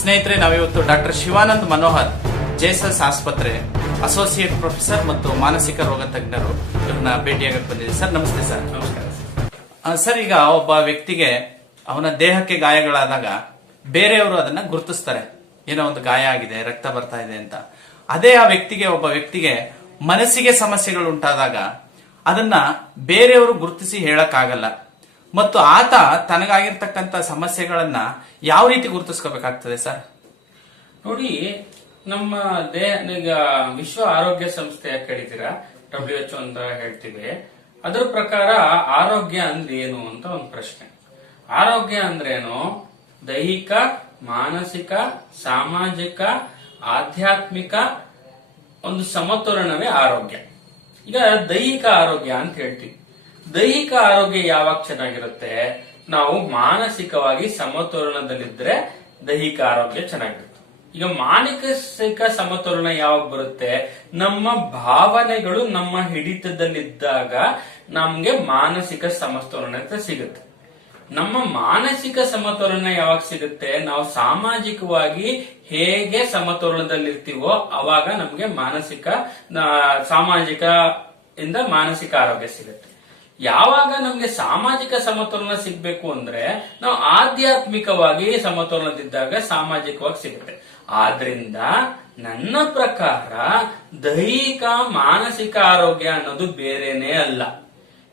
ಸ್ನೇಹಿತರೆ, ನಾವಿವತ್ತು doctor Shivanand Manohar JSS ಆಸ್ಪತ್ರೆ ಅಸೋಸಿಯೇಟ್ ಪ್ರೊಫೆಸರ್ ಮತ್ತು ಮಾನಸಿಕ ರೋಗ ತಜ್ಞರು ಇವ್ರನ್ನ ಭೇಟಿಯಾಗಕ್ಕೆ ಬಂದಿದ್ದೀವಿ. ಸರ್ ನಮಸ್ತೆ. ಸರ್ ನಮಸ್ಕಾರ. ಸರ್, ಈಗ ಒಬ್ಬ ವ್ಯಕ್ತಿಗೆ ಅವನ ದೇಹಕ್ಕೆ ಗಾಯಗಳಾದಾಗ ಬೇರೆಯವರು ಅದನ್ನ ಗುರುತಿಸ್ತಾರೆ, ಏನೋ ಒಂದು ಗಾಯ ಆಗಿದೆ, ರಕ್ತ ಬರ್ತಾ ಇದೆ ಅಂತ. ಅದೇ ಆ ವ್ಯಕ್ತಿಗೆ, ಒಬ್ಬ ವ್ಯಕ್ತಿಗೆ ಮನಸ್ಸಿಗೆ ಸಮಸ್ಯೆಗಳು ಉಂಟಾದಾಗ ಅದನ್ನ ಬೇರೆಯವರು ಗುರುತಿಸಿ ಹೇಳಕ್ಕಾಗಲ್ಲ. ಮತ್ತು ಆತ ತನಗಾಗಿರ್ತಕ್ಕಂಥ ಸಮಸ್ಯೆಗಳನ್ನ ಯಾವ ರೀತಿ ಗುರುತಿಸ್ಕೋಬೇಕಾಗ್ತದೆ ಸರ್? ನೋಡಿ, ನಮ್ಮ ಈಗ ವಿಶ್ವ ಆರೋಗ್ಯ ಸಂಸ್ಥೆ ಕೇಳಿದ್ದೀರಾ, WHO ಅಂತ ಹೇಳ್ತೀವಿ. ಅದರ ಪ್ರಕಾರ ಆರೋಗ್ಯ ಅಂದ್ರೆ ಏನು ಅಂತ ಒಂದು ಪ್ರಶ್ನೆ. ಆರೋಗ್ಯ ಅಂದ್ರೇನು? ದೈಹಿಕ, ಮಾನಸಿಕ, ಸಾಮಾಜಿಕ, ಆಧ್ಯಾತ್ಮಿಕ ಒಂದು ಸಮತೋಲನವೇ ಆರೋಗ್ಯ. ಈಗ ದೈಹಿಕ ಆರೋಗ್ಯ ಅಂತ ಹೇಳ್ತೀವಿ. ದೈಹಿಕ ಆರೋಗ್ಯ ಯಾವಾಗ ಚೆನ್ನಾಗಿರುತ್ತೆ? ನಾವು ಮಾನಸಿಕವಾಗಿ ಸಮತೋಲನದಲ್ಲಿದ್ರೆ ದೈಹಿಕ ಆರೋಗ್ಯ ಚೆನ್ನಾಗಿರುತ್ತೆ. ಈಗ ಮಾನಸಿಕ ಸಮತೋಲನ ಯಾವಾಗ ಬರುತ್ತೆ? ನಮ್ಮ ಭಾವನೆಗಳು ನಮ್ಮ ಹಿಡಿತದಲ್ಲಿದ್ದಾಗ ನಮ್ಗೆ ಮಾನಸಿಕ ಸಮತೋಲನತೆ ಸಿಗುತ್ತೆ. ನಮ್ಮ ಮಾನಸಿಕ ಸಮತೋಲನ ಯಾವಾಗ ಸಿಗುತ್ತೆ? ನಾವು ಸಾಮಾಜಿಕವಾಗಿ ಹೇಗೆ ಸಮತೋಲನದಲ್ಲಿರ್ತೀವೋ ಅವಾಗ ನಮ್ಗೆ ಸಾಮಾಜಿಕ ಇಂದ ಮಾನಸಿಕ ಆರೋಗ್ಯ ಸಿಗುತ್ತೆ. ಯಾವಾಗ ನಮ್ಗೆ ಸಾಮಾಜಿಕ ಸಮತೋಲನ ಸಿಗ್ಬೇಕು ಅಂದ್ರೆ ನಾವು ಆಧ್ಯಾತ್ಮಿಕವಾಗಿ ಸಮತೋಲನದಿದ್ದಾಗ ಸಾಮಾಜಿಕವಾಗಿ ಸಿಗುತ್ತೆ. ಆದ್ರಿಂದ ನನ್ನ ಪ್ರಕಾರ ದೈಹಿಕ ಮಾನಸಿಕ ಆರೋಗ್ಯ ಅನ್ನೋದು ಬೇರೆನೇ ಅಲ್ಲ.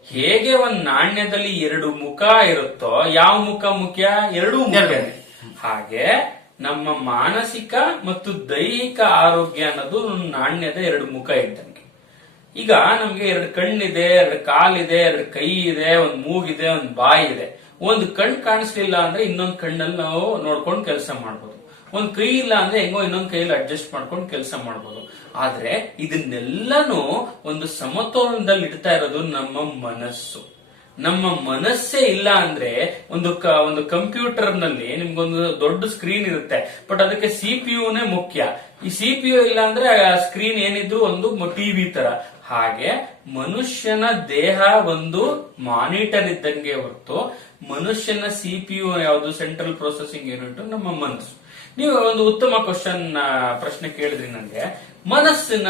ಹೇಗೆ ಒಂದ್ ನಾಣ್ಯದಲ್ಲಿ ಎರಡು ಮುಖ ಇರುತ್ತೋ, ಯಾವ ಮುಖ ಮುಖ್ಯ? ಎರಡೂ ಮುಖ್ಯನೇ. ಹಾಗೆ ನಮ್ಮ ಮಾನಸಿಕ ಮತ್ತು ದೈಹಿಕ ಆರೋಗ್ಯ ಅನ್ನೋದು ನಾಣ್ಯದ ಎರಡು ಮುಖ ಇದ್ದಂಗೆ. ಈಗ ನಮ್ಗೆ ಎರಡು ಕಣ್ಣಿದೆ, ಎರಡು ಕಾಲಿದೆ, ಎರಡು ಕೈ ಇದೆ, ಒಂದ್ ಮೂಗಿದೆ, ಒಂದ್ ಬಾಯಿ ಇದೆ. ಒಂದು ಕಣ್ ಕಾಣಿಸ್ಲಿಲ್ಲ ಅಂದ್ರೆ ಇನ್ನೊಂದ್ ಕಣ್ಣಲ್ಲಿ ನಾವು ನೋಡ್ಕೊಂಡು ಕೆಲಸ ಮಾಡ್ಬೋದು. ಒಂದ್ ಕೈ ಇಲ್ಲ ಅಂದ್ರೆ ಹೆಂಗೋ ಇನ್ನೊಂದ್ ಕೈಯಲ್ಲಿ ಅಡ್ಜಸ್ಟ್ ಮಾಡ್ಕೊಂಡು ಕೆಲಸ ಮಾಡ್ಬೋದು. ಆದ್ರೆ ಇದನ್ನೆಲ್ಲನೂ ಒಂದು ಸಮತೋಲನದಲ್ಲಿ ಇಡ್ತಾ ಇರೋದು ನಮ್ಮ ಮನಸ್ಸು. ನಮ್ಮ ಮನಸ್ಸೇ ಇಲ್ಲ ಅಂದ್ರೆ ಒಂದು ಕಂಪ್ಯೂಟರ್ ನಲ್ಲಿ ನಿಮ್ಗೊಂದು ದೊಡ್ಡ ಸ್ಕ್ರೀನ್ ಇರುತ್ತೆ, ಬಟ್ ಅದಕ್ಕೆ CPU-ನೇ ಮುಖ್ಯ. ಈ CPU ಇಲ್ಲ ಅಂದ್ರೆ ಆ ಸ್ಕ್ರೀನ್ ಏನಿದ್ರು ಒಂದು ಟಿವಿ ತರ. ಹಾಗೆ ಮನುಷ್ಯನ ದೇಹ ಒಂದು ಮಾನಿಟರ್ ಇದ್ದಂಗೆ ಹೊರತು ಮನುಷ್ಯನ CPU ಯಾವುದು? ಸೆಂಟ್ರಲ್ ಪ್ರೊಸೆಸಿಂಗ್ ಯೂನಿಟ್ ನಮ್ಮ ಮನಸ್ಸು. ನೀವು ಒಂದು ಉತ್ತಮ ಪ್ರಶ್ನೆ ಕೇಳಿದ್ರಿ ನನಗೆ. ಮನಸ್ಸಿನ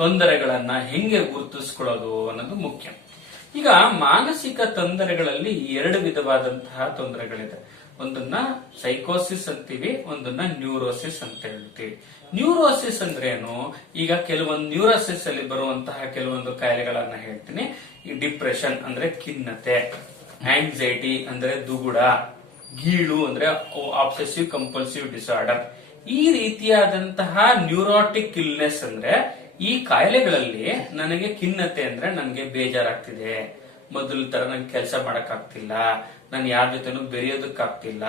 ತೊಂದರೆಗಳನ್ನ ಹೆಂಗೆ ಗುರುತಿಸ್ಕೊಳ್ಳೋದು ಅನ್ನೋದು ಮುಖ್ಯ. ಈಗ ಮಾನಸಿಕ ತೊಂದರೆಗಳಲ್ಲಿ ಎರಡು ವಿಧವಾದಂತಹ ತೊಂದರೆಗಳಿದೆ. ಒಂದನ್ನ ಸೈಕೋಸಿಸ್ ಅಂತೀವಿ, ಒಂದನ್ನ ನ್ಯೂರೋಸಿಸ್ ಅಂತ ಹೇಳ್ತೀವಿ. ನ್ಯೂರೋಸಿಸ್ ಅಂದ್ರೆ ಏನು? ಈಗ ಕೆಲವೊಂದು ನ್ಯೂರೋಸಿಸ್ ಅಲ್ಲಿ ಬರುವಂತಹ ಕೆಲವೊಂದು ಕಾಯಿಲೆಗಳನ್ನ ಹೇಳ್ತೀನಿ. ಈ ಡಿಪ್ರೆಷನ್ ಅಂದ್ರೆ ಖಿನ್ನತೆ, ಆಂಗ್ಸೈಟಿ ಅಂದ್ರೆ ದುಗುಡ, ಗೀಳು ಅಂದ್ರೆ ಆಬ್ಸೆಸಿವ್ ಕಂಪಲ್ಸಿವ್ ಡಿಸಾರ್ಡರ್. ಈ ರೀತಿಯಾದಂತಹ ನ್ಯೂರೋಟಿಕ್ ಇಲ್ನೆಸ್ ಅಂದ್ರೆ ಈ ಕಾಯಿಲೆಗಳಲ್ಲಿ ನನಗೆ ಖಿನ್ನತೆ ಅಂದ್ರೆ ನನಗೆ ಬೇಜಾರಾಗ್ತಿದೆ, ಮೊದಲ ತರ ನಂಗೆ ಕೆಲಸ ಮಾಡಕ್ ಆಗ್ತಿಲ್ಲ, ನಾನು ಯಾರ ಜೊತೆನೂ ಬೆರೆಯೋದಕ್ಕಾಗ್ತಿಲ್ಲ,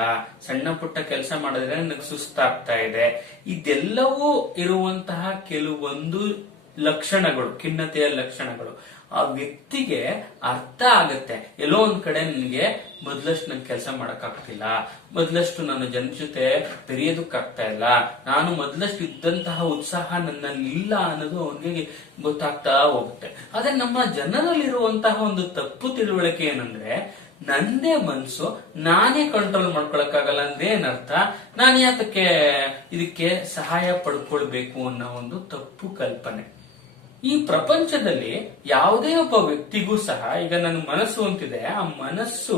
ಸಣ್ಣ ಪುಟ್ಟ ಕೆಲಸ ಮಾಡಿದ್ರೆ ನನಗೆ ಸುಸ್ತಾಗ್ತಾ ಇದೆ. ಇದೆಲ್ಲವೂ ಇರುವಂತಹ ಕೆಲವೊಂದು ಲಕ್ಷಣಗಳು, ಖಿನ್ನತೆಯ ಲಕ್ಷಣಗಳು. ಆ ವ್ಯಕ್ತಿಗೆ ಅರ್ಥ ಆಗತ್ತೆ, ಎಲ್ಲೋ ಒಂದ್ ಕಡೆ ನನಗೆ ಮೊದಲಷ್ಟು ನನ್ ಕೆಲಸ ಮಾಡಕ್ ಆಗ್ತಿಲ್ಲ, ಮೊದಲಷ್ಟು ನಾನು ಜನ ಜೊತೆ ಬೆರೆಯೋದಕ್ಕಾಗ್ತಾ ಇಲ್ಲ, ನಾನು ಮೊದಲಷ್ಟು ಇದ್ದಂತಹ ಉತ್ಸಾಹ ನನ್ನಲ್ಲಿ ಇಲ್ಲ ಅನ್ನೋದು ಅವನಿಗೆ ಗೊತ್ತಾಗ್ತಾ ಹೋಗುತ್ತೆ. ಆದ್ರೆ ನಮ್ಮ ಜನರಲ್ಲಿರುವಂತಹ ಒಂದು ತಪ್ಪು ತಿಳುವಳಿಕೆ ಏನಂದ್ರೆ, ನಂದೇ ಮನ್ಸು ನಾನೇ ಕಂಟ್ರೋಲ್ ಮಾಡ್ಕೊಳಕ್ಕಾಗಲ್ಲ ಅಂದ್ರೆ ಏನರ್ಥ? ನಾನು ಯಾತಕ್ಕೆ ಇದಕ್ಕೆ ಸಹಾಯ ಪಡ್ಕೊಳ್ಬೇಕು ಅನ್ನೋ ಒಂದು ತಪ್ಪು ಕಲ್ಪನೆ. ಈ ಪ್ರಪಂಚದಲ್ಲಿ ಯಾವುದೇ ಒಬ್ಬ ವ್ಯಕ್ತಿಗೂ ಸಹ, ಈಗ ನನ್ನ ಮನಸ್ಸು ಅಂತಿದೆ, ಆ ಮನಸ್ಸು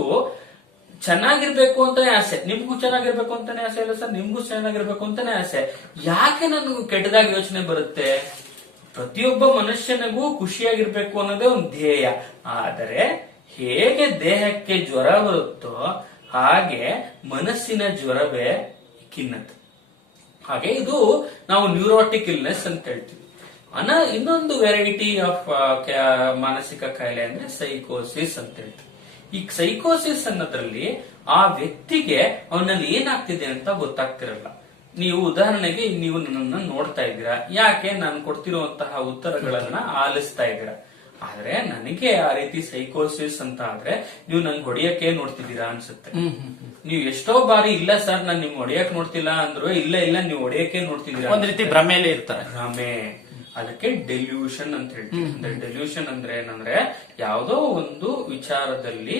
ಚೆನ್ನಾಗಿರ್ಬೇಕು ಅಂತಾನೆ ಆಸೆ. ನಿಮ್ಗೂ ಚೆನ್ನಾಗಿರ್ಬೇಕು ಅಂತಾನೆ ಆಸೆ ಇಲ್ಲ ಸರ್? ನಿಮ್ಗೂ ಚೆನ್ನಾಗಿರ್ಬೇಕು ಅಂತಾನೆ ಆಸೆ. ಯಾಕೆ ನನಗೂ ಕೆಟ್ಟದಾಗಿ ಯೋಚನೆ ಬರುತ್ತೆ? ಪ್ರತಿಯೊಬ್ಬ ಮನುಷ್ಯನಿಗೂ ಖುಷಿಯಾಗಿರ್ಬೇಕು ಅನ್ನೋದೇ ಒಂದು ಧ್ಯೇಯ. ಆದರೆ ಹೇಗೆ ದೇಹಕ್ಕೆ ಜ್ವರ ಬರುತ್ತೋ ಹಾಗೆ ಮನಸ್ಸಿನ ಜ್ವರವೇ ಖಿನ್ನತೆ. ಹಾಗೆ ಇದು ನಾವು ನ್ಯೂರೋಟಿಕ್ ಇಲ್ನೆಸ್ ಅಂತ ಹೇಳ್ತೀವಿ. ಇನ್ನೊಂದು ವೆರೈಟಿ ಆಫ್ ಮಾನಸಿಕ ಕಾಯಿಲೆ ಅಂದ್ರೆ ಸೈಕೋಸಿಸ್ ಅಂತ ಹೇಳ್ತೀವಿ. ಈ ಸೈಕೋಸಿಸ್ ಅನ್ನೋದ್ರಲ್ಲಿ ಆ ವ್ಯಕ್ತಿಗೆ ಅವನಲ್ಲಿ ಏನಾಗ್ತಿದೆ ಅಂತ ಗೊತ್ತಾಗ್ತಿರಲ್ಲ. ನೀವು ಉದಾಹರಣೆಗೆ ನೀವು ನನ್ನನ್ನು ನೋಡ್ತಾ ಇದ್ದೀರಾ, ಯಾಕೆ ನಾನು ಕೊಡ್ತಿರುವಂತಹ ಉತ್ತರಗಳನ್ನ ಆಲಿಸ್ತಾ ಇದ್ದೀರಾ. ಆದ್ರೆ ನನಗೆ ಆ ರೀತಿ ಸೈಕೋಸಿಸ್ ಅಂತ ಆದ್ರೆ ನೀವು ನಂಗೆ ಹೊಡೆಯಕ್ಕೆ ನೋಡ್ತಿದ್ದೀರಾ ಅನ್ಸುತ್ತೆ. ನೀವು ಎಷ್ಟೋ ಬಾರಿ ಇಲ್ಲ ಸರ್ ನಾನು ನಿಮ್ ಹೊಡೆಯಕ್ ನೋಡ್ತಿಲ್ಲ ಅಂದ್ರು, ಇಲ್ಲ ನೀವು ಹೊಡೆಯಕ್ಕೆ ನೋಡ್ತಿದ್ದೀರಾ, ಒಂದ್ ರೀತಿ ಭ್ರಮೆಯಲ್ಲಿ ಇರ್ತಾರೆ. ಭ್ರಮೆ. ಅದಕ್ಕೆ ಡೆಲ್ಯೂಷನ್ ಅಂತ ಹೇಳ್ತೀವಿ. ಡೆಲ್ಯೂಷನ್ ಅಂದ್ರೆ ಏನಂದ್ರೆ ಯಾವುದೋ ಒಂದು ವಿಚಾರದಲ್ಲಿ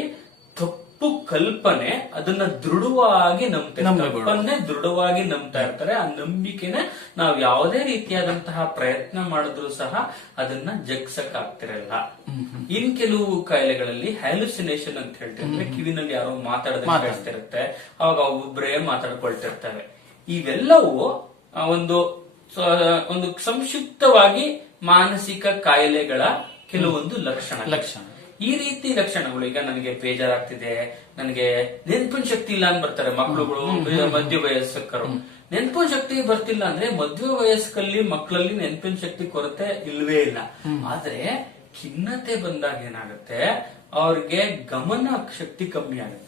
ತಪ್ಪು ತಪ್ಪು ಕಲ್ಪನೆ ಅದನ್ನ ದೃಢವಾಗಿ ತಪ್ಪನ್ನೇ ದೃಢವಾಗಿ ನಂಬ್ತಾ ಇರ್ತಾರೆ. ಆ ನಂಬಿಕೆನೆ ನಾವು ಯಾವುದೇ ರೀತಿಯಾದಂತಹ ಪ್ರಯತ್ನ ಮಾಡಿದ್ರು ಸಹ ಅದನ್ನ ಜಗ್ಸಕ್ ಆಗ್ತಿರಲ್ಲ. ಇನ್ ಕೆಲವು ಕಾಯಿಲೆಗಳಲ್ಲಿ ಹ್ಯಾಲುಸಿನೇಷನ್ ಅಂತ ಹೇಳ್ತಿರ್ತಾರೆ, ಕಿವಿನಲ್ಲಿ ಯಾರೋ ಮಾತಾಡೋದಕ್ಕೆ ಕೇಳಿಸ್ತಿರುತ್ತೆ, ಅವಾಗ ಒಬ್ಬೊಬ್ಬರೇ ಮಾತಾಡ್ಕೊಳ್ತಿರ್ತವೆ. ಇವೆಲ್ಲವೂ ಒಂದು ಸಂಕ್ಷಿಪ್ತವಾಗಿ ಮಾನಸಿಕ ಕಾಯಿಲೆಗಳ ಕೆಲವೊಂದು ಲಕ್ಷಣ. ಈ ರೀತಿ ಲಕ್ಷಣಗಳು, ಈಗ ನನಗೆ ಬೇಜಾರಾಗ್ತಿದೆ, ನನಗೆ ನೆನಪಿನ ಶಕ್ತಿ ಇಲ್ಲ ಅಂತ ಬರ್ತಾರೆ ಮಕ್ಕಳುಗಳು, ಮಧ್ಯ ವಯಸ್ಕರು. ನೆನಪಿನ ಶಕ್ತಿ ಬರ್ತಿಲ್ಲ ಅಂದ್ರೆ ಮಧ್ಯ ವಯಸ್ಕಲ್ಲಿ ಮಕ್ಕಳಲ್ಲಿ ನೆನಪಿನ ಶಕ್ತಿ ಕೊರತೆ ಇಲ್ವೇ ಇಲ್ಲ. ಆದ್ರೆ ಖಿನ್ನತೆ ಬಂದಾಗ ಏನಾಗುತ್ತೆ, ಅವ್ರಿಗೆ ಗಮನ ಶಕ್ತಿ ಕಮ್ಮಿ ಆಗುತ್ತೆ,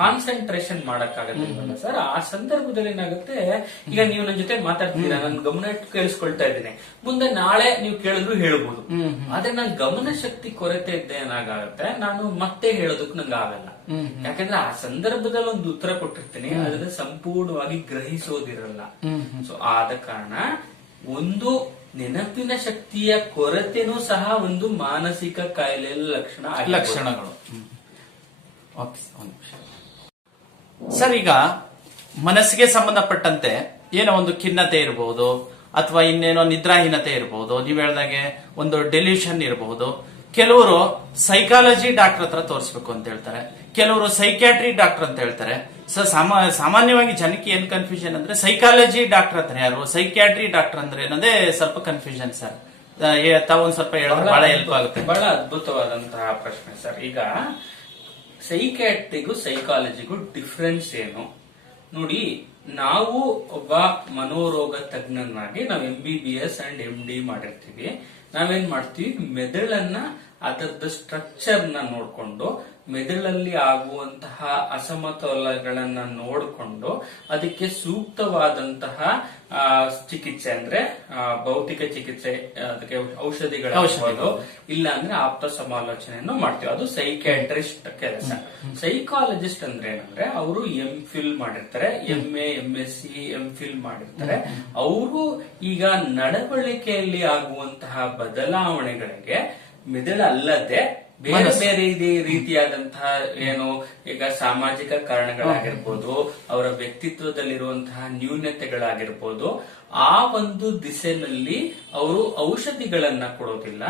ಕಾನ್ಸಂಟ್ರೇಷನ್ ಮಾಡಕ್ಕಾಗಲ್ಲ ಸರ್. ಆ ಸಂದರ್ಭದಲ್ಲಿ ಏನಾಗುತ್ತೆ, ಈಗ ನೀವು ನನ್ನ ಜೊತೆ ಮಾತಾಡ್ತೀರಾ, ನನ್ ಗಮನ ಇಟ್ಟು ಕೇಳಿಸ್ಕೊಳ್ತಾ ಇದ್ದೀನಿ, ಮುಂದೆ ನಾಳೆ ನೀವು ಕೇಳಿದ್ರು ಹೇಳ್ಬೋದು. ಆದ್ರೆ ನನ್ ಗಮನ ಶಕ್ತಿ ಕೊರತೆ ಇದ್ದೆ ಏನಾಗುತ್ತೆ, ನಾನು ಮತ್ತೆ ಹೇಳೋದಕ್ ನಂಗೆ ಆಗಲ್ಲ. ಯಾಕಂದ್ರೆ ಆ ಸಂದರ್ಭದಲ್ಲಿ ಒಂದು ಉತ್ತರ ಕೊಟ್ಟಿರ್ತೀನಿ, ಅದನ್ನ ಸಂಪೂರ್ಣವಾಗಿ ಗ್ರಹಿಸೋದಿರಲ್ಲ. ಸೊ ಆದ ಕಾರಣ ಒಂದು ನೆನಪಿನ ಶಕ್ತಿಯ ಕೊರತೆನೂ ಸಹ ಒಂದು ಮಾನಸಿಕ ಕಾಯಿಲೆಯ ಲಕ್ಷಣಗಳು. ಸರ್, ಈಗ ಮನಸ್ಸಿಗೆ ಸಂಬಂಧಪಟ್ಟಂತೆ ಏನೋ ಒಂದು ಖಿನ್ನತೆ ಇರಬಹುದು, ಅಥವಾ ಇನ್ನೇನೋ ನಿದ್ರಾಹೀನತೆ ಇರಬಹುದು, ನೀವ್ ಹೇಳ್ದಾಗೆ ಒಂದು ಡೆಲ್ಯೂಷನ್ ಇರಬಹುದು. ಕೆಲವರು ಸೈಕಾಲಜಿ ಡಾಕ್ಟರ್ ಹತ್ರ ತೋರಿಸ್ಬೇಕು ಅಂತ ಹೇಳ್ತಾರೆ, ಕೆಲವರು ಸೈಕ್ಯಾಟ್ರಿ ಡಾಕ್ಟರ್ ಅಂತ ಹೇಳ್ತಾರೆ. ಸೊ ಸಾಮಾನ್ಯವಾಗಿ ಜನಕ್ಕೆ ಏನ್ ಕನ್ಫ್ಯೂಷನ್ ಅಂದ್ರೆ, ಸೈಕಾಲಜಿ ಡಾಕ್ಟರ್ ಅಂದ್ರೆ ಯಾರು, ಸೈಕ್ಯಾಟ್ರಿ ಡಾಕ್ಟರ್ ಅಂದ್ರೆ ಏನಂದ್ರೆ ಸ್ವಲ್ಪ ಕನ್ಫ್ಯೂಷನ್ ಸರ್. ತಾವೊಂದ್ ಸ್ವಲ್ಪ ಹೇಳಿದ್ರೆ ಬಹಳ ಹೆಲ್ಪ್ ಆಗುತ್ತೆ. ಬಹಳ ಅದ್ಭುತವಾದಂತಹ ಪ್ರಶ್ನೆ ಸರ್. ಈಗ ಸೈಕ್ಯಾಟ್ರಿಗೂ ಸೈಕಾಲಜಿಗೂ ಡಿಫ್ರೆನ್ಸ್ ಏನು ನೋಡಿ. ನಾವು ಒಬ್ಬ ಮನೋರೋಗ ತಜ್ಞನಾಗಿ ನಾವು MBBS ಅಂಡ್ MD ಮಾಡಿರ್ತೀವಿ. ನಾವೇನ್ ಮಾಡ್ತೀವಿ, ಮೆದುಳನ್ನ ಅದರದ ಸ್ಟ್ರಕ್ಚರ್ ನ ನೋಡ್ಕೊಂಡು, ಮೆದುಳಲ್ಲಿ ಆಗುವಂತಹ ಅಸಮತೋಲಗಳನ್ನ ನೋಡಿಕೊಂಡು ಅದಕ್ಕೆ ಸೂಕ್ತವಾದಂತಹ ಚಿಕಿತ್ಸೆ ಅಂದ್ರೆ ಭೌತಿಕ ಚಿಕಿತ್ಸೆ, ಅದಕ್ಕೆ ಔಷಧಿಗಳು, ಇಲ್ಲ ಅಂದ್ರೆ ಆಪ್ತ ಸಮಾಲೋಚನೆಯನ್ನು ಮಾಡ್ತೀವಿ. ಅದು ಸೈಕ್ಯಾಟ್ರಿಸ್ಟ್ ಕೆಲಸ. ಸೈಕಾಲಜಿಸ್ಟ್ ಅಂದ್ರೆ ಏನಂದ್ರೆ, ಅವರು MPhil ಮಾಡಿರ್ತಾರೆ, MA MSc MPhil ಮಾಡಿರ್ತಾರೆ. ಅವರು ಈಗ ನಡವಳಿಕೆಯಲ್ಲಿ ಆಗುವಂತಹ ಬದಲಾವಣೆಗಳಿಗೆ ಮೆದುಳಲ್ಲದೆ ಬೇರೆ ಬೇರೆ ರೀತಿಯಾದಂತಹ ಏನು, ಈಗ ಸಾಮಾಜಿಕ ಕಾರಣಗಳಾಗಿರ್ಬೋದು, ಅವರ ವ್ಯಕ್ತಿತ್ವದಲ್ಲಿರುವಂತಹ ನ್ಯೂನತೆಗಳಾಗಿರ್ಬೋದು, ಆ ಒಂದು ದಿಸೆನಲ್ಲಿ ಅವರು ಔಷಧಿಗಳನ್ನ ಕೊಡೋದಿಲ್ಲ.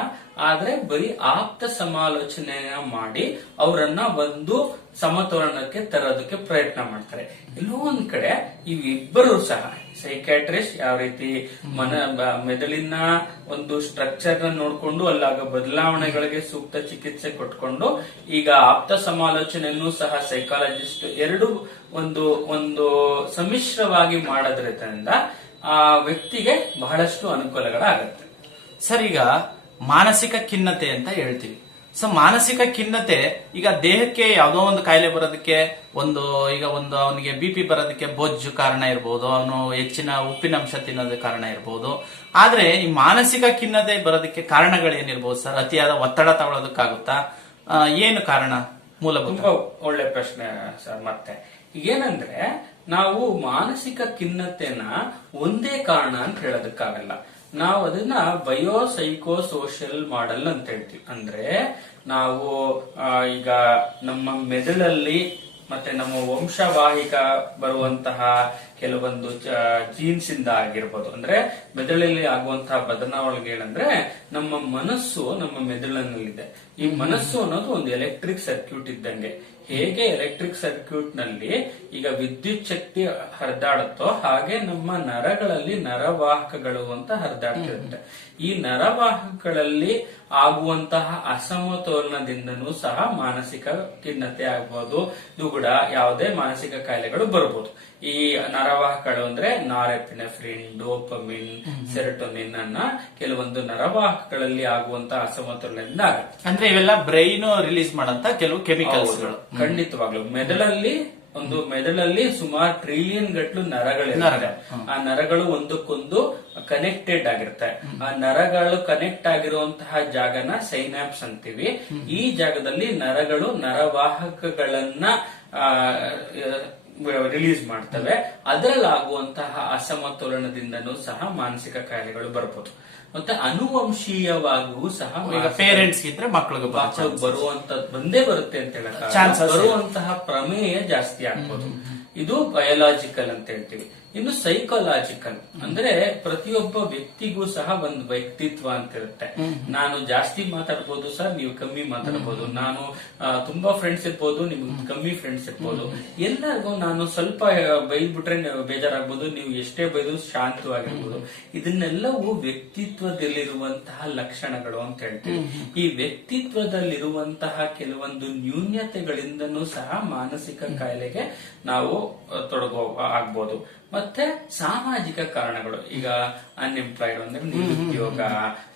ಆದ್ರೆ ಬರೀ ಆಪ್ತ ಸಮಾಲೋಚನೆಯ ಮಾಡಿ ಅವರನ್ನ ಒಂದು ಸಮತೋಲನಕ್ಕೆ ತರೋದಕ್ಕೆ ಪ್ರಯತ್ನ ಮಾಡ್ತಾರೆ. ಎಲ್ಲೋ ಒಂದ್ ಕಡೆ ಇವಿಬ್ಬರು ಸಹ, ಸೈಕ್ಯಾಟ್ರಿಸ್ಟ್ ಯಾವ ರೀತಿ ಮೆದುಳಿನ ಒಂದು ಸ್ಟ್ರಕ್ಚರ್ ನ ನೋಡ್ಕೊಂಡು ಅಲ್ಲಾಗ ಬದಲಾವಣೆಗಳಿಗೆ ಸೂಕ್ತ ಚಿಕಿತ್ಸೆ ಕೊಟ್ಕೊಂಡು, ಈಗ ಆಪ್ತ ಸಮಾಲೋಚನೆಯನ್ನು ಸಹ ಸೈಕಾಲಜಿಸ್ಟ್ ಎರಡು ಒಂದು ಸಮ್ಮಿಶ್ರವಾಗಿ ಮಾಡೋದ್ರಿಂದ ಆ ವ್ಯಕ್ತಿಗೆ ಬಹಳಷ್ಟು ಅನುಕೂಲಗಳಾಗತ್ತೆ. ಸರ್, ಈಗ ಮಾನಸಿಕ ಖಿನ್ನತೆ ಅಂತ ಹೇಳ್ತೀವಿ. ಸೊ ಮಾನಸಿಕ ಖಿನ್ನತೆ ಈಗ ದೇಹಕ್ಕೆ ಯಾವುದೋ ಒಂದು ಕಾಯಿಲೆ ಬರೋದಕ್ಕೆ, ಈಗ ಅವನಿಗೆ BP ಬರೋದಕ್ಕೆ ಬೊಜ್ಜು ಕಾರಣ ಇರಬಹುದು, ಅವನು ಹೆಚ್ಚಿನ ಉಪ್ಪಿನಂಶ ತಿನ್ನೋದ ಕಾರಣ ಇರಬಹುದು. ಆದ್ರೆ ಈ ಮಾನಸಿಕ ಖಿನ್ನತೆ ಬರೋದಕ್ಕೆ ಕಾರಣಗಳೇನಿರ್ಬೋದು ಸರ್? ಅತಿಯಾದ ಒತ್ತಡ ತಗೊಳ್ಳೋದಕ್ಕಾಗುತ್ತಾ? ಏನು ಕಾರಣ ಮೂಲಭೂತ? ತುಂಬಾ ಒಳ್ಳೆ ಪ್ರಶ್ನೆ ಸರ್. ಮತ್ತೆ ಏನಂದ್ರೆ, ನಾವು ಮಾನಸಿಕ ಖಿನ್ನತೆನ ಒಂದೇ ಕಾರಣ ಅಂತ ಹೇಳೋದಕ್ಕಾಗಲ್ಲ. ನಾವು ಅದನ್ನ ಬಯೋಸೈಕೋ ಸೋಷಿಯಲ್ ಮಾಡೆಲ್ ಅಂತ ಹೇಳ್ತೀವಿ. ಅಂದ್ರೆ ನಾವು ಈಗ ನಮ್ಮ ಮೆದುಳಲ್ಲಿ ಮತ್ತೆ ನಮ್ಮ ವಂಶವಾಹಿಕ ಬರುವಂತಹ ಕೆಲವೊಂದು ಜೀನ್ಸ್ ಇಂದ ಆಗಿರ್ಬೋದು, ಅಂದ್ರೆ ಮೆದುಳಲ್ಲಿ ಆಗುವಂತಹ ಬದಲಾವಣೆಗಳಂದ್ರೆ, ನಮ್ಮ ಮನಸ್ಸು ನಮ್ಮ ಮೆದುಳಿನಲ್ಲಿದೆ. ಈ ಮನಸ್ಸು ಅನ್ನೋದು ಒಂದು ಎಲೆಕ್ಟ್ರಿಕ್ ಸರ್ಕ್ಯೂಟ್ ಇದ್ದಂಗೆ. ಹೇಗೆ ಎಲೆಕ್ಟ್ರಿಕ್ ಸರ್ಕ್ಯೂಟ್ ನಲ್ಲಿ ಈಗ ವಿದ್ಯುತ್ ಶಕ್ತಿ ಹರಿದಾಡುತ್ತೋ, ಹಾಗೆ ನಮ್ಮ ನರಗಳಲ್ಲಿ ನರವಾಹಕಗಳು ಅಂತ ಹರಿದಾಡ್ತಿರುತ್ತೆ. ಈ ನರವಾಹಕಗಳಲ್ಲಿ ಆಗುವಂತಹ ಅಸಮತೋಲನದಿಂದನೂ ಸಹ ಮಾನಸಿಕ ಖಿನ್ನತೆ ಆಗ್ಬಹುದು, ಕೂಡ ಯಾವುದೇ ಮಾನಸಿಕ ಕಾಯಿಲೆಗಳು ಬರಬಹುದು. ಈ ನರವಾಹಕಗಳು ಅಂದ್ರೆ ನಾರೆಪಿನೆಫ್ರಿನ್, ಡೋಪಮಿನ್, ಸೆರೋಟೋನಿನ್ ಅನ್ನ ಕೆಲವೊಂದು ನರವಾಹಕಗಳಲ್ಲಿ ಆಗುವಂತಹ ಅಸಮತೋಲನದಿಂದ ಆಗುತ್ತೆ. ಅಂದ್ರೆ ಇವೆಲ್ಲ ಬ್ರೈನ್ ರಿಲೀಸ್ ಮಾಡಂತ ಕೆಲವು ಕೆಮಿಕಲ್ಸ್ಗಳು. ಖಂಡಿತವಾಗ್ಲು ಮೆದುಳಲ್ಲಿ ಸುಮಾರು ಟ್ರಿಲಿಯನ್ ಗಟ್ಲು ನರಗಳಿರುತ್ತೆ. ಆ ನರಗಳು ಒಂದಕ್ಕೊಂದು ಕನೆಕ್ಟೆಡ್ ಆಗಿರುತ್ತೆ. ಆ ನರಗಳು ಕನೆಕ್ಟ್ ಆಗಿರುವಂತಹ ಜಾಗನ ಸೈನಾಪ್ಸ್ ಅಂತೀವಿ. ಈ ಜಾಗದಲ್ಲಿ ನರಗಳು ನರವಾಹಕಗಳನ್ನ ರಿಲೀಸ್ ಮಾಡ್ತವೆ. ಅದರಲ್ಲಿ ಆಗುವಂತಹ ಅಸಮತೋಲನದಿಂದನೂ ಸಹ ಮಾನಸಿಕ ಕಾಯಿಲೆಗಳು ಬರ್ಬೋದು. ಮತ್ತೆ ಅನುವಂಶೀಯವಾಗಿಯೂ ಸಹ ಪೇರೆಂಟ್ಸ್ ಇದ್ರೆ ಮಕ್ಕಳಿಗೆ ಬರುವಂತ ಬಂದೇ ಬರುತ್ತೆ ಅಂತ ಹೇಳಕ್ ಬರುವಂತಹ ಪ್ರಮೇಯ ಜಾಸ್ತಿ ಆಗ್ಬೋದು. ಇದು ಬಯೋಲಾಜಿಕಲ್ ಅಂತ ಹೇಳ್ತೀವಿ. ಇನ್ನು ಸೈಕಾಲಜಿಕಲ್ ಅಂದ್ರೆ ಪ್ರತಿಯೊಬ್ಬ ವ್ಯಕ್ತಿಗೂ ಸಹ ಒಂದು ವ್ಯಕ್ತಿತ್ವ ಅಂತ ಇರುತ್ತೆ. ನಾನು ಜಾಸ್ತಿ ಮಾತಾಡ್ಬೋದು ಸರ್, ನೀವು ಕಮ್ಮಿ ಮಾತಾಡ್ಬೋದು. ನಾನು ತುಂಬಾ ಫ್ರೆಂಡ್ಸ್ ಇರ್ಬೋದು, ನಿಮ್ಗೆ ಕಮ್ಮಿ ಫ್ರೆಂಡ್ಸ್ ಇರ್ಬೋದು. ಎಲ್ಲರಿಗೂ ನಾನು ಸ್ವಲ್ಪ ಬೈದ್ಬಿಟ್ರೆ ಬೇಜಾರಾಗ್ಬೋದು, ನೀವು ಎಷ್ಟೇ ಬೈದು ಶಾಂತವಾಗಿರ್ಬೋದು. ಇದನ್ನೆಲ್ಲವೂ ವ್ಯಕ್ತಿತ್ವದಲ್ಲಿರುವಂತಹ ಲಕ್ಷಣಗಳು ಅಂತ ಹೇಳ್ತೀವಿ. ಈ ವ್ಯಕ್ತಿತ್ವದಲ್ಲಿರುವಂತಹ ಕೆಲವೊಂದು ನ್ಯೂನ್ಯತೆಗಳಿಂದನೂ ಸಹ ಮಾನಸಿಕ ಕಾಯಿಲೆಗೆ ನಾವು ಆಗ್ಬೋದು. ಮತ್ತೆ ಸಾಮಾಜಿಕ ಕಾರಣಗಳು, ಈಗ ಅನ್ಎಂಪ್ಲಾಯ್ಡ್ ಅಂದ್ರೆ ನಿರುದ್ಯೋಗ,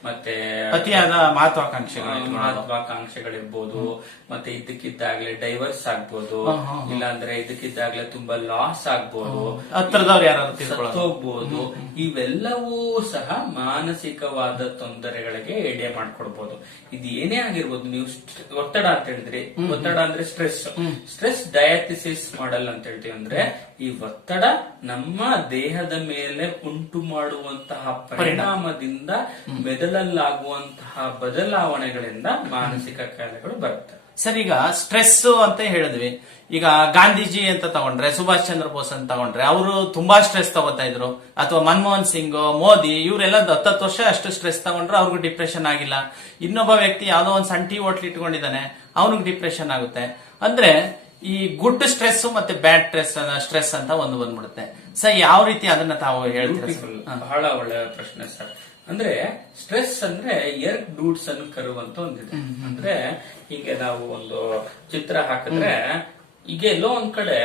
ಮತ್ತೆ ಅತಿಯಾದ ಮಹತ್ವಾಕಾಂಕ್ಷೆಗಳಿರ್ಬೋದು, ಮತ್ತೆ ಇದಕ್ಕಿದ್ದಾಗ್ಲೇ ಡೈವರ್ಸ್ ಆಗ್ಬೋದು, ಇಲ್ಲಾಂದ್ರೆ ಇದಕ್ಕಿದ್ದಾಗ್ಲೇ ತುಂಬಾ ಲಾಸ್ ಆಗ್ಬೋದು, ಹತ್ರದವ್ರು ಯಾರು ಹೋಗ್ಬೋದು. ಇವೆಲ್ಲವೂ ಸಹ ಮಾನಸಿಕವಾದ ತೊಂದರೆಗಳಿಗೆ ಎಡೆ ಮಾಡ್ಕೊಡ್ಬೋದು. ಇದು ಏನೇ ಆಗಿರ್ಬೋದು. ನೀವು ಒತ್ತಡ ಅಂತ ಹೇಳಿದ್ರಿ, ಒತ್ತಡ ಅಂದ್ರೆ ಸ್ಟ್ರೆಸ್ ಡಯಾಥಿಸಿಸ್ ಮಾಡಲ್ ಅಂತ ಹೇಳ್ತೀವಿ. ಅಂದ್ರೆ ಈ ಒತ್ತಡ ನಮ್ಮ ದೇಹದ ಮೇಲೆ ಉಂಟು ಮಾಡುವಂತಹ ಪರಿಣಾಮದಿಂದ ಮೆದುಳಲ್ಲಾಗುವಂತಹ ಬದಲಾವಣೆಗಳಿಂದ ಮಾನಸಿಕ ಕಾಯಿಲೆಗಳು ಬರುತ್ತೆ. ಸರ್, ಈಗ ಸ್ಟ್ರೆಸ್ ಅಂತ ಹೇಳಿದ್ವಿ. ಈಗ ಗಾಂಧೀಜಿ ಅಂತ ತಗೊಂಡ್ರೆ, ಸುಭಾಷ್ ಚಂದ್ರ ಬೋಸ್ ಅಂತ ತಗೊಂಡ್ರೆ, ಅವರು ತುಂಬಾ ಸ್ಟ್ರೆಸ್ ತಗೋತಾ ಇದ್ರು. ಅಥವಾ ಮನಮೋಹನ್ ಸಿಂಗ್, ಮೋದಿ, ಇವರೆಲ್ಲ 10 ವರ್ಷ ಅಷ್ಟು ಸ್ಟ್ರೆಸ್ ತಗೊಂಡ್ರೆ ಅವ್ರಿಗೂ ಡಿಪ್ರೆಷನ್ ಆಗಿಲ್ಲ. ಇನ್ನೊಬ್ಬ ವ್ಯಕ್ತಿ ಯಾವ್ದೋ ಒಂದ್ ಸಣ್ಣ ಟೀ ಹೋಟ್ಲ್ ಇಟ್ಕೊಂಡಿದ್ದಾನೆ, ಅವನಿಗೆ ಡಿಪ್ರೆಷನ್ ಆಗುತ್ತೆ. ಅಂದ್ರೆ ಈ ಗುಡ್ ಸ್ಟ್ರೆಸ್ ಮತ್ತೆ ಬ್ಯಾಡ್ ಸ್ಟ್ರೆಸ್ ಅಂತ ಒಂದು ಬಂದ್ಬಿಡುತ್ತೆ. ಸರ್, ಯಾವ ರೀತಿ ಅದನ್ನ ತಾವು ಹೇಳ್ತೀರಾ? ಬಹಳ ಒಳ್ಳೆ ಪ್ರಶ್ನೆ ಸರ್. ಅಂದ್ರೆ ಸ್ಟ್ರೆಸ್ ಅಂದ್ರೆ ಎರ್ಗ್ ಡೂಡ್ಸ್ ಅನ್ ಕರ್ವ್ ಅಂತ ಒಂದಿದೆ. ಅಂದ್ರೆ ಹೀಗೆ ನಾವು ಒಂದು ಚಿತ್ರ ಹಾಕಿದ್ರೆ ಈಗ ಎಲ್ಲೋ ಒಂದ್ ಕಡೆ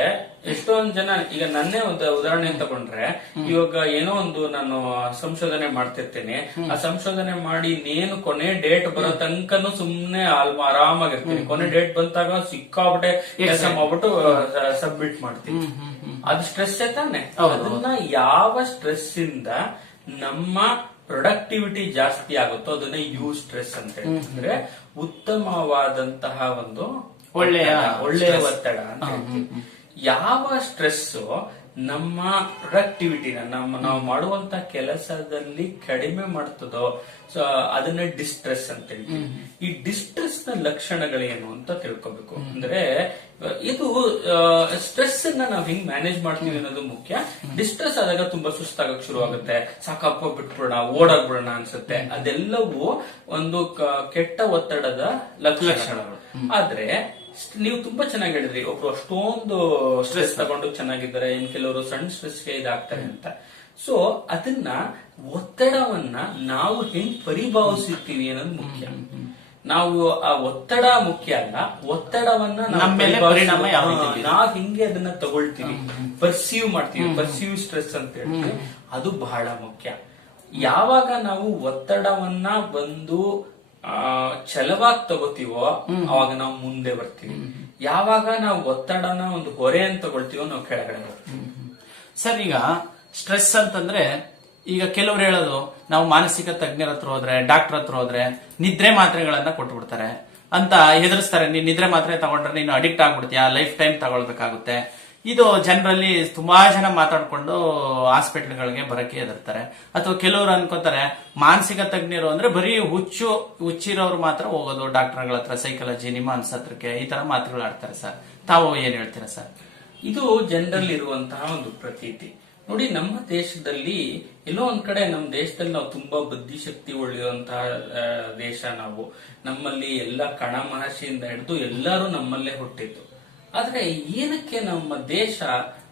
ಎಷ್ಟೊಂದ್ ಜನ, ಈಗ ನನ್ನೇ ಒಂದು ಉದಾಹರಣೆ ತಗೊಂಡ್ರೆ, ಇವಾಗ ಏನೋ ಒಂದು ನಾನು ಸಂಶೋಧನೆ ಮಾಡ್ತಿರ್ತೀನಿ. ಆ ಸಂಶೋಧನೆ ಮಾಡಿ ನೇನು ಕೊನೆ ಡೇಟ್ ಬರೋ ತನಕನು ಸುಮ್ನೆ ಆರಾಮಾಗಿರ್ತೀನಿ. ಕೊನೆ ಡೇಟ್ ಬಂದಾಗ ಸಿಕ್ಕಾಬಿಟ್ಟೆ ಕೆಲಸ ಮಾಡ್ಬಿಟ್ಟು ಸಬ್ಮಿಟ್ ಮಾಡ್ತೀನಿ. ಅದು ಸ್ಟ್ರೆಸ್ ತಾನೆ. ಅದನ್ನ ಯಾವ ಸ್ಟ್ರೆಸ್ ಇಂದ ನಮ್ಮ ಪ್ರೊಡಕ್ಟಿವಿಟಿ ಜಾಸ್ತಿ ಆಗುತ್ತೋ ಅದನ್ನ ಯೂ ಸ್ಟ್ರೆಸ್ ಅಂತ ಹೇಳ್ತಾರೆ. ಉತ್ತಮವಾದಂತಹ ಒಂದು ಒಳ್ಳೆಯ ಒತ್ತಡ ಅಂತ ಹೇಳ್ತೀವಿ. ಯಾವ ಸ್ಟ್ರೆಸ್ ನಮ್ಮ ಪ್ರೊಡಕ್ಟಿವಿಟಿನ ನಾವು ಮಾಡುವಂತ ಕೆಲಸದಲ್ಲಿ ಕಡಿಮೆ ಮಾಡ್ತದೋ ಅದನ್ನ ಡಿಸ್ಟ್ರೆಸ್ ಅಂತ ಹೇಳ್ತೀವಿ. ಈ ಡಿಸ್ಟ್ರೆಸ್ ನ ಲಕ್ಷಣಗಳೇನು ಅಂತ ತಿಳ್ಕೊಬೇಕು. ಅಂದ್ರೆ ಇದು ಸ್ಟ್ರೆಸ್ ಅನ್ನ ನಾವ್ ಹಿಂಗ್ ಮ್ಯಾನೇಜ್ ಮಾಡ್ತೀವಿ ಅನ್ನೋದು ಮುಖ್ಯ. ಡಿಸ್ಟ್ರೆಸ್ ಆದಾಗ ತುಂಬಾ ಸುಸ್ತಾಗಕ್ ಶುರು ಆಗುತ್ತೆ, ಸಾಕಪ್ಪ ಬಿಟ್ಬಿಡೋಣ, ಓಡಾಗ್ಬಿಡೋಣ ಅನ್ಸುತ್ತೆ. ಅದೆಲ್ಲವೂ ಒಂದು ಕೆಟ್ಟ ಒತ್ತಡದ ಲಕ್ಷಣಗಳು. ಆದ್ರೆ ನೀವು ತುಂಬಾ ಚೆನ್ನಾಗಿ ಹೇಳಿದ್ರಿ, ಒಬ್ರು ಅಷ್ಟೊಂದು ಸ್ಟ್ರೆಸ್ ತಗೊಂಡು ಚೆನ್ನಾಗಿದ್ದಾರೆ, ಇನ್ ಕೆಲವರು ಸಣ್ಣ ಸ್ಟ್ರೆಸ್ಗೆ ಇದಾಗ್ತಾರೆ ಅಂತ. ಸೊ ಅದನ್ನ ಒತ್ತಡವನ್ನ ನಾವು ಹೆಂಗ್ ಪರಿಭಾವಿಸುತ್ತೀವಿ ಅನ್ನೋದು ಮುಖ್ಯ. ನಾವು ಆ ಒತ್ತಡ ಮುಖ್ಯ ಅಲ್ಲ, ಒತ್ತಡವನ್ನ ನಾವ್ ಹಿಂಗೆ ಅದನ್ನ ತಗೊಳ್ತೀವಿ, ಪರ್ಸೀವ್ ಮಾಡ್ತೀವಿ. ಪರ್ಸೀವ್ ಸ್ಟ್ರೆಸ್ ಅಂತ ಹೇಳ್ತೀವಿ, ಅದು ಬಹಳ ಮುಖ್ಯ. ಯಾವಾಗ ನಾವು ಒತ್ತಡವನ್ನ ಬಂದು ಛಲವಾಗಿ ತಗೋತೀವೋ ಅವಾಗ ನಾವು ಮುಂದೆ ಬರ್ತೀವಿ. ಯಾವಾಗ ನಾವು ಒತ್ತಡನ ಒಂದು ಹೊರೆ ಅಂತ ತಗೊಳ್ತೀವೋ ನಾವು ಕೆಳಗಡೆ ಬರ್ತೀವಿ. ಸರ್, ಈಗ ಸ್ಟ್ರೆಸ್ ಅಂತಂದ್ರೆ ಈಗ ಕೆಲವ್ರು ಹೇಳೋದು, ನಾವು ಮಾನಸಿಕ ತಜ್ಞರ ಹತ್ರ ಹೋದ್ರೆ, ಡಾಕ್ಟರ್ ಹತ್ರ ಹೋದ್ರೆ ನಿದ್ರೆ ಮಾತ್ರೆಗಳನ್ನ ಕೊಟ್ಬಿಡ್ತಾರೆ ಅಂತ ಹೆದರ್ಸ್ತಾರೆ. ನೀನ್ ನಿದ್ರೆ ಮಾತ್ರೆ ತಗೊಂಡ್ರೆ ನೀನು ಅಡಿಕ್ಟ್ ಆಗ್ಬಿಡ್ತೀಯಾ, ಲೈಫ್ ಟೈಮ್ ತಗೊಳ್ಬೇಕಾಗುತ್ತೆ. ಇದು ಜನರಲ್ಲಿ ತುಂಬಾ ಜನ ಮಾತಾಡ್ಕೊಂಡು ಹಾಸ್ಪಿಟಲ್ಗಳಿಗೆ ಬರಕ್ಕೆ ಹೆದರ್ತಾರೆ. ಅಥವಾ ಕೆಲವರು ಅನ್ಕೋತಾರೆ ಮಾನಸಿಕ ತಜ್ಞರು ಅಂದ್ರೆ ಬರೀ ಹುಚ್ಚಿರೋರು ಮಾತ್ರ ಹೋಗೋದು ಡಾಕ್ಟರ್ಗಳ ಹತ್ರ, ಸೈಕಾಲಜಿ, ನಿಮಾನ್ಸ್ ಹತ್ರಕ್ಕೆ, ಈ ತರ ಮಾತುಗಳು ಆಡ್ತಾರೆ. ಸರ್, ತಾವು ಏನ್ ಹೇಳ್ತೀರಾ ಸರ್? ಇದು ಜನರಲ್ಲಿ ಇರುವಂತಹ ಒಂದು ಪ್ರತೀತಿ. ನೋಡಿ, ನಮ್ಮ ದೇಶದಲ್ಲಿ ಎಲ್ಲೋ ಒಂದ್ ಕಡೆ ನಮ್ಮ ದೇಶದಲ್ಲಿ ನಾವು ತುಂಬಾ ಬುದ್ಧಿಶಕ್ತಿ ಉಳಿಯುವಂತಹ ದೇಶ. ನಾವು ನಮ್ಮಲ್ಲಿ ಎಲ್ಲ ಕಣ ಮಹರ್ಷಿಯಿಂದ ಹಿಡಿದು ಎಲ್ಲರೂ ನಮ್ಮಲ್ಲೇ ಹುಟ್ಟಿದ್ದು. ಆದ್ರೆ ಏನಕ್ಕೆ ನಮ್ಮ ದೇಶ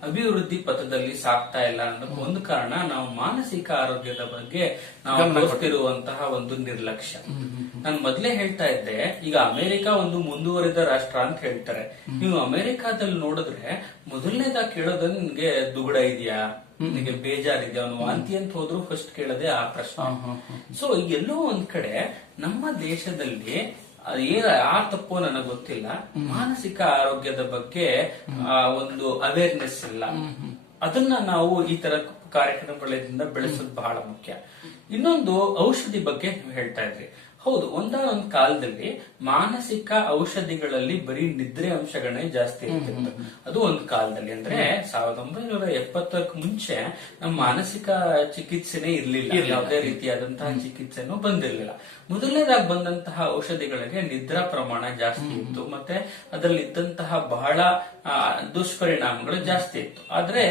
ಅಭಿವೃದ್ಧಿ ಪಥದಲ್ಲಿ ಸಾಗ್ತಾ ಇಲ್ಲ ಅನ್ನೋದಕ್ಕೆ ಒಂದು ಕಾರಣ ನಾವು ಮಾನಸಿಕ ಆರೋಗ್ಯದ ಬಗ್ಗೆ ನಾವು ತೋರಿಸ್ತಿರುವಂತಹ ಒಂದು ನಿರ್ಲಕ್ಷ್ಯ. ನಾನು ಮೊದ್ಲೇ ಹೇಳ್ತಾ ಇದ್ದೆ, ಈಗ ಅಮೆರಿಕ ಒಂದು ಮುಂದುವರಿದ ರಾಷ್ಟ್ರ ಅಂತ ಹೇಳ್ತಾರೆ. ನೀವು ಅಮೆರಿಕಾದಲ್ಲಿ ನೋಡಿದ್ರೆ ಮೊದಲನೇದಾಗಿ ಕೇಳೋದು ನಿನ್ಗೆ ದುಗುಡ ಇದೆಯಾ, ನಿನಗೆ ಬೇಜಾರಿದೆಯಾ, ಅವನು ವಾಂತಿ ಅಂತ ಹೋದ್ರು ಫಸ್ಟ್ ಕೇಳೋದೇ ಆ ಪ್ರಶ್ನೆ. ಸೊ ಎಲ್ಲೋ ಒಂದ್ ಕಡೆ ನಮ್ಮ ದೇಶದಲ್ಲಿ ಆ ತಪ್ಪು ನನಗೆ ಗೊತ್ತಿಲ್ಲ, ಮಾನಸಿಕ ಆರೋಗ್ಯದ ಬಗ್ಗೆ ಒಂದು ಅವೇರ್ನೆಸ್ ಇಲ್ಲ. ಅದನ್ನ ನಾವು ಈ ತರ ಕಾರ್ಯಕ್ರಮಗಳಿಂದ ಬೆಳೆಸೋದು ಬಹಳ ಮುಖ್ಯ. ಇನ್ನೊಂದು ಔಷಧಿ ಬಗ್ಗೆ ನೀವು ಹೇಳ್ತಾ ಇದ್ರಿ. ಹೌದು, ಒಂದಾನೊಂದು ಕಾಲದಲ್ಲಿ ಮಾನಸಿಕ ಔಷಧಿಗಳಲ್ಲಿ ಬರೀ ನಿದ್ರೆ ಅಂಶಗಳೇ ಜಾಸ್ತಿ ಇರ್ತಿತ್ತು. ಅದು ಒಂದು ಕಾಲದಲ್ಲಿ, ಅಂದ್ರೆ 1970ಕ್ಕೆ ಮುಂಚೆ ನಮ್ಮ ಮಾನಸಿಕ ಚಿಕಿತ್ಸೆನೇ ಇರ್ಲಿಲ್ಲ, ಯಾವುದೇ ರೀತಿಯಾದಂತಹ ಚಿಕಿತ್ಸೆನೂ ಬಂದಿರಲಿಲ್ಲ. ಮೊದಲನೇದಾಗಿ ಬಂದಂತಹ ಔಷಧಿಗಳಿಗೆ ನಿದ್ರಾ ಪ್ರಮಾಣ ಜಾಸ್ತಿ ಇತ್ತು, ಮತ್ತೆ ಅದರಲ್ಲಿ ಇದ್ದಂತಹ ಬಹಳ ದುಷ್ಪರಿಣಾಮಗಳು ಜಾಸ್ತಿ ಇತ್ತು. ಆದ್ರೆ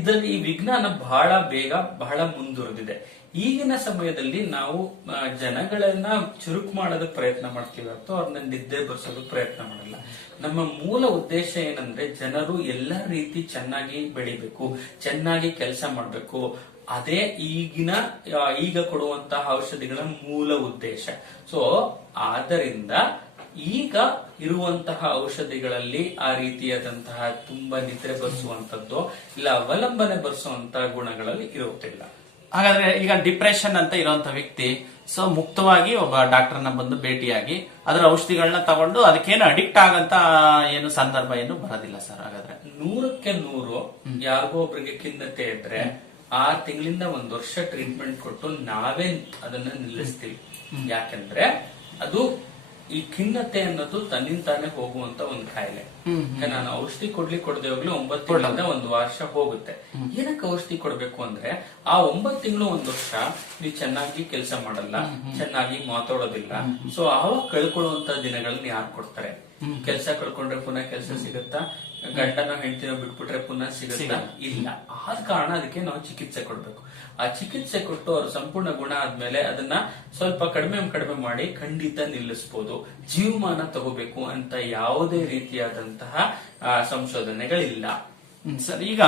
ಇದರಲ್ಲಿ ಈ ವಿಜ್ಞಾನ ಬಹಳ ಬೇಗ ಬಹಳ ಮುಂದುವರೆದಿದೆ. ಈಗಿನ ಸಮಯದಲ್ಲಿ ನಾವು ಜನಗಳನ್ನ ಚುರುಕು ಮಾಡೋದಕ್ಕೆ ಪ್ರಯತ್ನ ಮಾಡ್ತೀವಿ ಹೊರತು ಅವ್ರನ್ನ ನಿದ್ದೆ ಬರ್ಸೋದಕ್ಕೆ ಪ್ರಯತ್ನ ಮಾಡಲ್ಲ. ನಮ್ಮ ಮೂಲ ಉದ್ದೇಶ ಏನಂದ್ರೆ ಜನರು ಎಲ್ಲ ರೀತಿ ಚೆನ್ನಾಗಿ ಬೆಳಿಬೇಕು, ಚೆನ್ನಾಗಿ ಕೆಲಸ ಮಾಡ್ಬೇಕು. ಅದೇ ಈಗ ಕೊಡುವಂತಹ ಔಷಧಿಗಳ ಮೂಲ ಉದ್ದೇಶ. ಸೊ ಆದ್ದರಿಂದ ಈಗ ಇರುವಂತಹ ಔಷಧಿಗಳಲ್ಲಿ ಆ ರೀತಿಯಾದಂತಹ ತುಂಬಾ ನಿದ್ರೆ ಬರ್ಸುವಂತದ್ದು ಇಲ್ಲ ಅವಲಂಬನೆ ಬರ್ಸುವಂತಹ ಗುಣಗಳಲ್ಲಿ ಇರುತ್ತಿಲ್ಲ. ಹಾಗಾದ್ರೆ ಈಗ ಡಿಪ್ರೆಷನ್ ಅಂತ ಇರುವಂತ ವ್ಯಕ್ತಿ ಸೊ ಮುಕ್ತವಾಗಿ ಒಬ್ಬ ಡಾಕ್ಟರ್ನ ಬಂದು ಭೇಟಿಯಾಗಿ ಅದರ ಔಷಧಿಗಳನ್ನ ತಗೊಂಡು ಅದಕ್ಕೇನು ಅಡಿಕ್ಟ್ ಆಗಂತ ಏನು ಸಂದರ್ಭ ಏನು ಬರೋದಿಲ್ಲ ಸರ್? ಹಾಗಾದ್ರೆ 100ಕ್ಕೆ 100 ಯಾರಿಗೋ ಒಬ್ರಿಗೆ ಖಿನ್ನತೆ ಇದ್ರೆ 6 ತಿಂಗಳಿಂದ 1 ವರ್ಷ ಟ್ರೀಟ್ಮೆಂಟ್ ಕೊಟ್ಟು ನಾವೇ ಅದನ್ನ ನಿಲ್ಲಿಸ್ತೀವಿ. ಯಾಕಂದ್ರೆ ಅದು ಈ ಖಿನ್ನತೆ ಅನ್ನೋದು ತನ್ನಿಂತಾನೆ ಹೋಗುವಂತ ಒಂದು ಕಾಯಿಲೆ. ನಾನು ಔಷಧಿ ಕೊಡದೆ ಹೋಗ್ಲಿ 9 ತಿಂಗಳಿಂದ 1 ವರ್ಷ ಹೋಗುತ್ತೆ. ಏನಕ್ಕೆ ಔಷಧಿ ಕೊಡ್ಬೇಕು ಅಂದ್ರೆ ಆ 9 ತಿಂಗಳು 1 ವರ್ಷ ನೀವು ಚೆನ್ನಾಗಿ ಕೆಲಸ ಮಾಡಲ್ಲ, ಚೆನ್ನಾಗಿ ಮಾತಾಡೋದಿಲ್ಲ. ಸೊ ಆವಾಗ ಕಳ್ಕೊಳ್ಳುವಂತ ದಿನಗಳನ್ನ ಯಾರು ಕೊಡ್ತಾರೆ? ಕೆಲಸ ಕಳ್ಕೊಂಡ್ರೆ ಪುನಃ ಕೆಲಸ ಸಿಗುತ್ತಾ? ಗಂಡನ ಹೆಂಡತಿನ ಬಿಟ್ಬಿಟ್ರೆ ಪುನಃ ಸಿಗುತ್ತಾ? ಇಲ್ಲ. ಆದ ಕಾರಣ ಅದಕ್ಕೆ ನಾವು ಚಿಕಿತ್ಸೆ ಕೊಡ್ಬೇಕು. ಆ ಚಿಕಿತ್ಸೆ ಕೊಟ್ಟು ಅವ್ರ ಸಂಪೂರ್ಣ ಗುಣ ಆದ್ಮೇಲೆ ಅದನ್ನ ಸ್ವಲ್ಪ ಕಡಿಮೆ ಮಾಡಿ ಖಂಡಿತ ನಿಲ್ಲಿಸಬಹುದು. ಜೀವಮಾನ ತಗೋಬೇಕು ಅಂತ ಯಾವುದೇ ರೀತಿಯಾದಂತಹ ಸಂಶೋಧನೆಗಳಿಲ್ಲ. ಸರ್, ಈಗ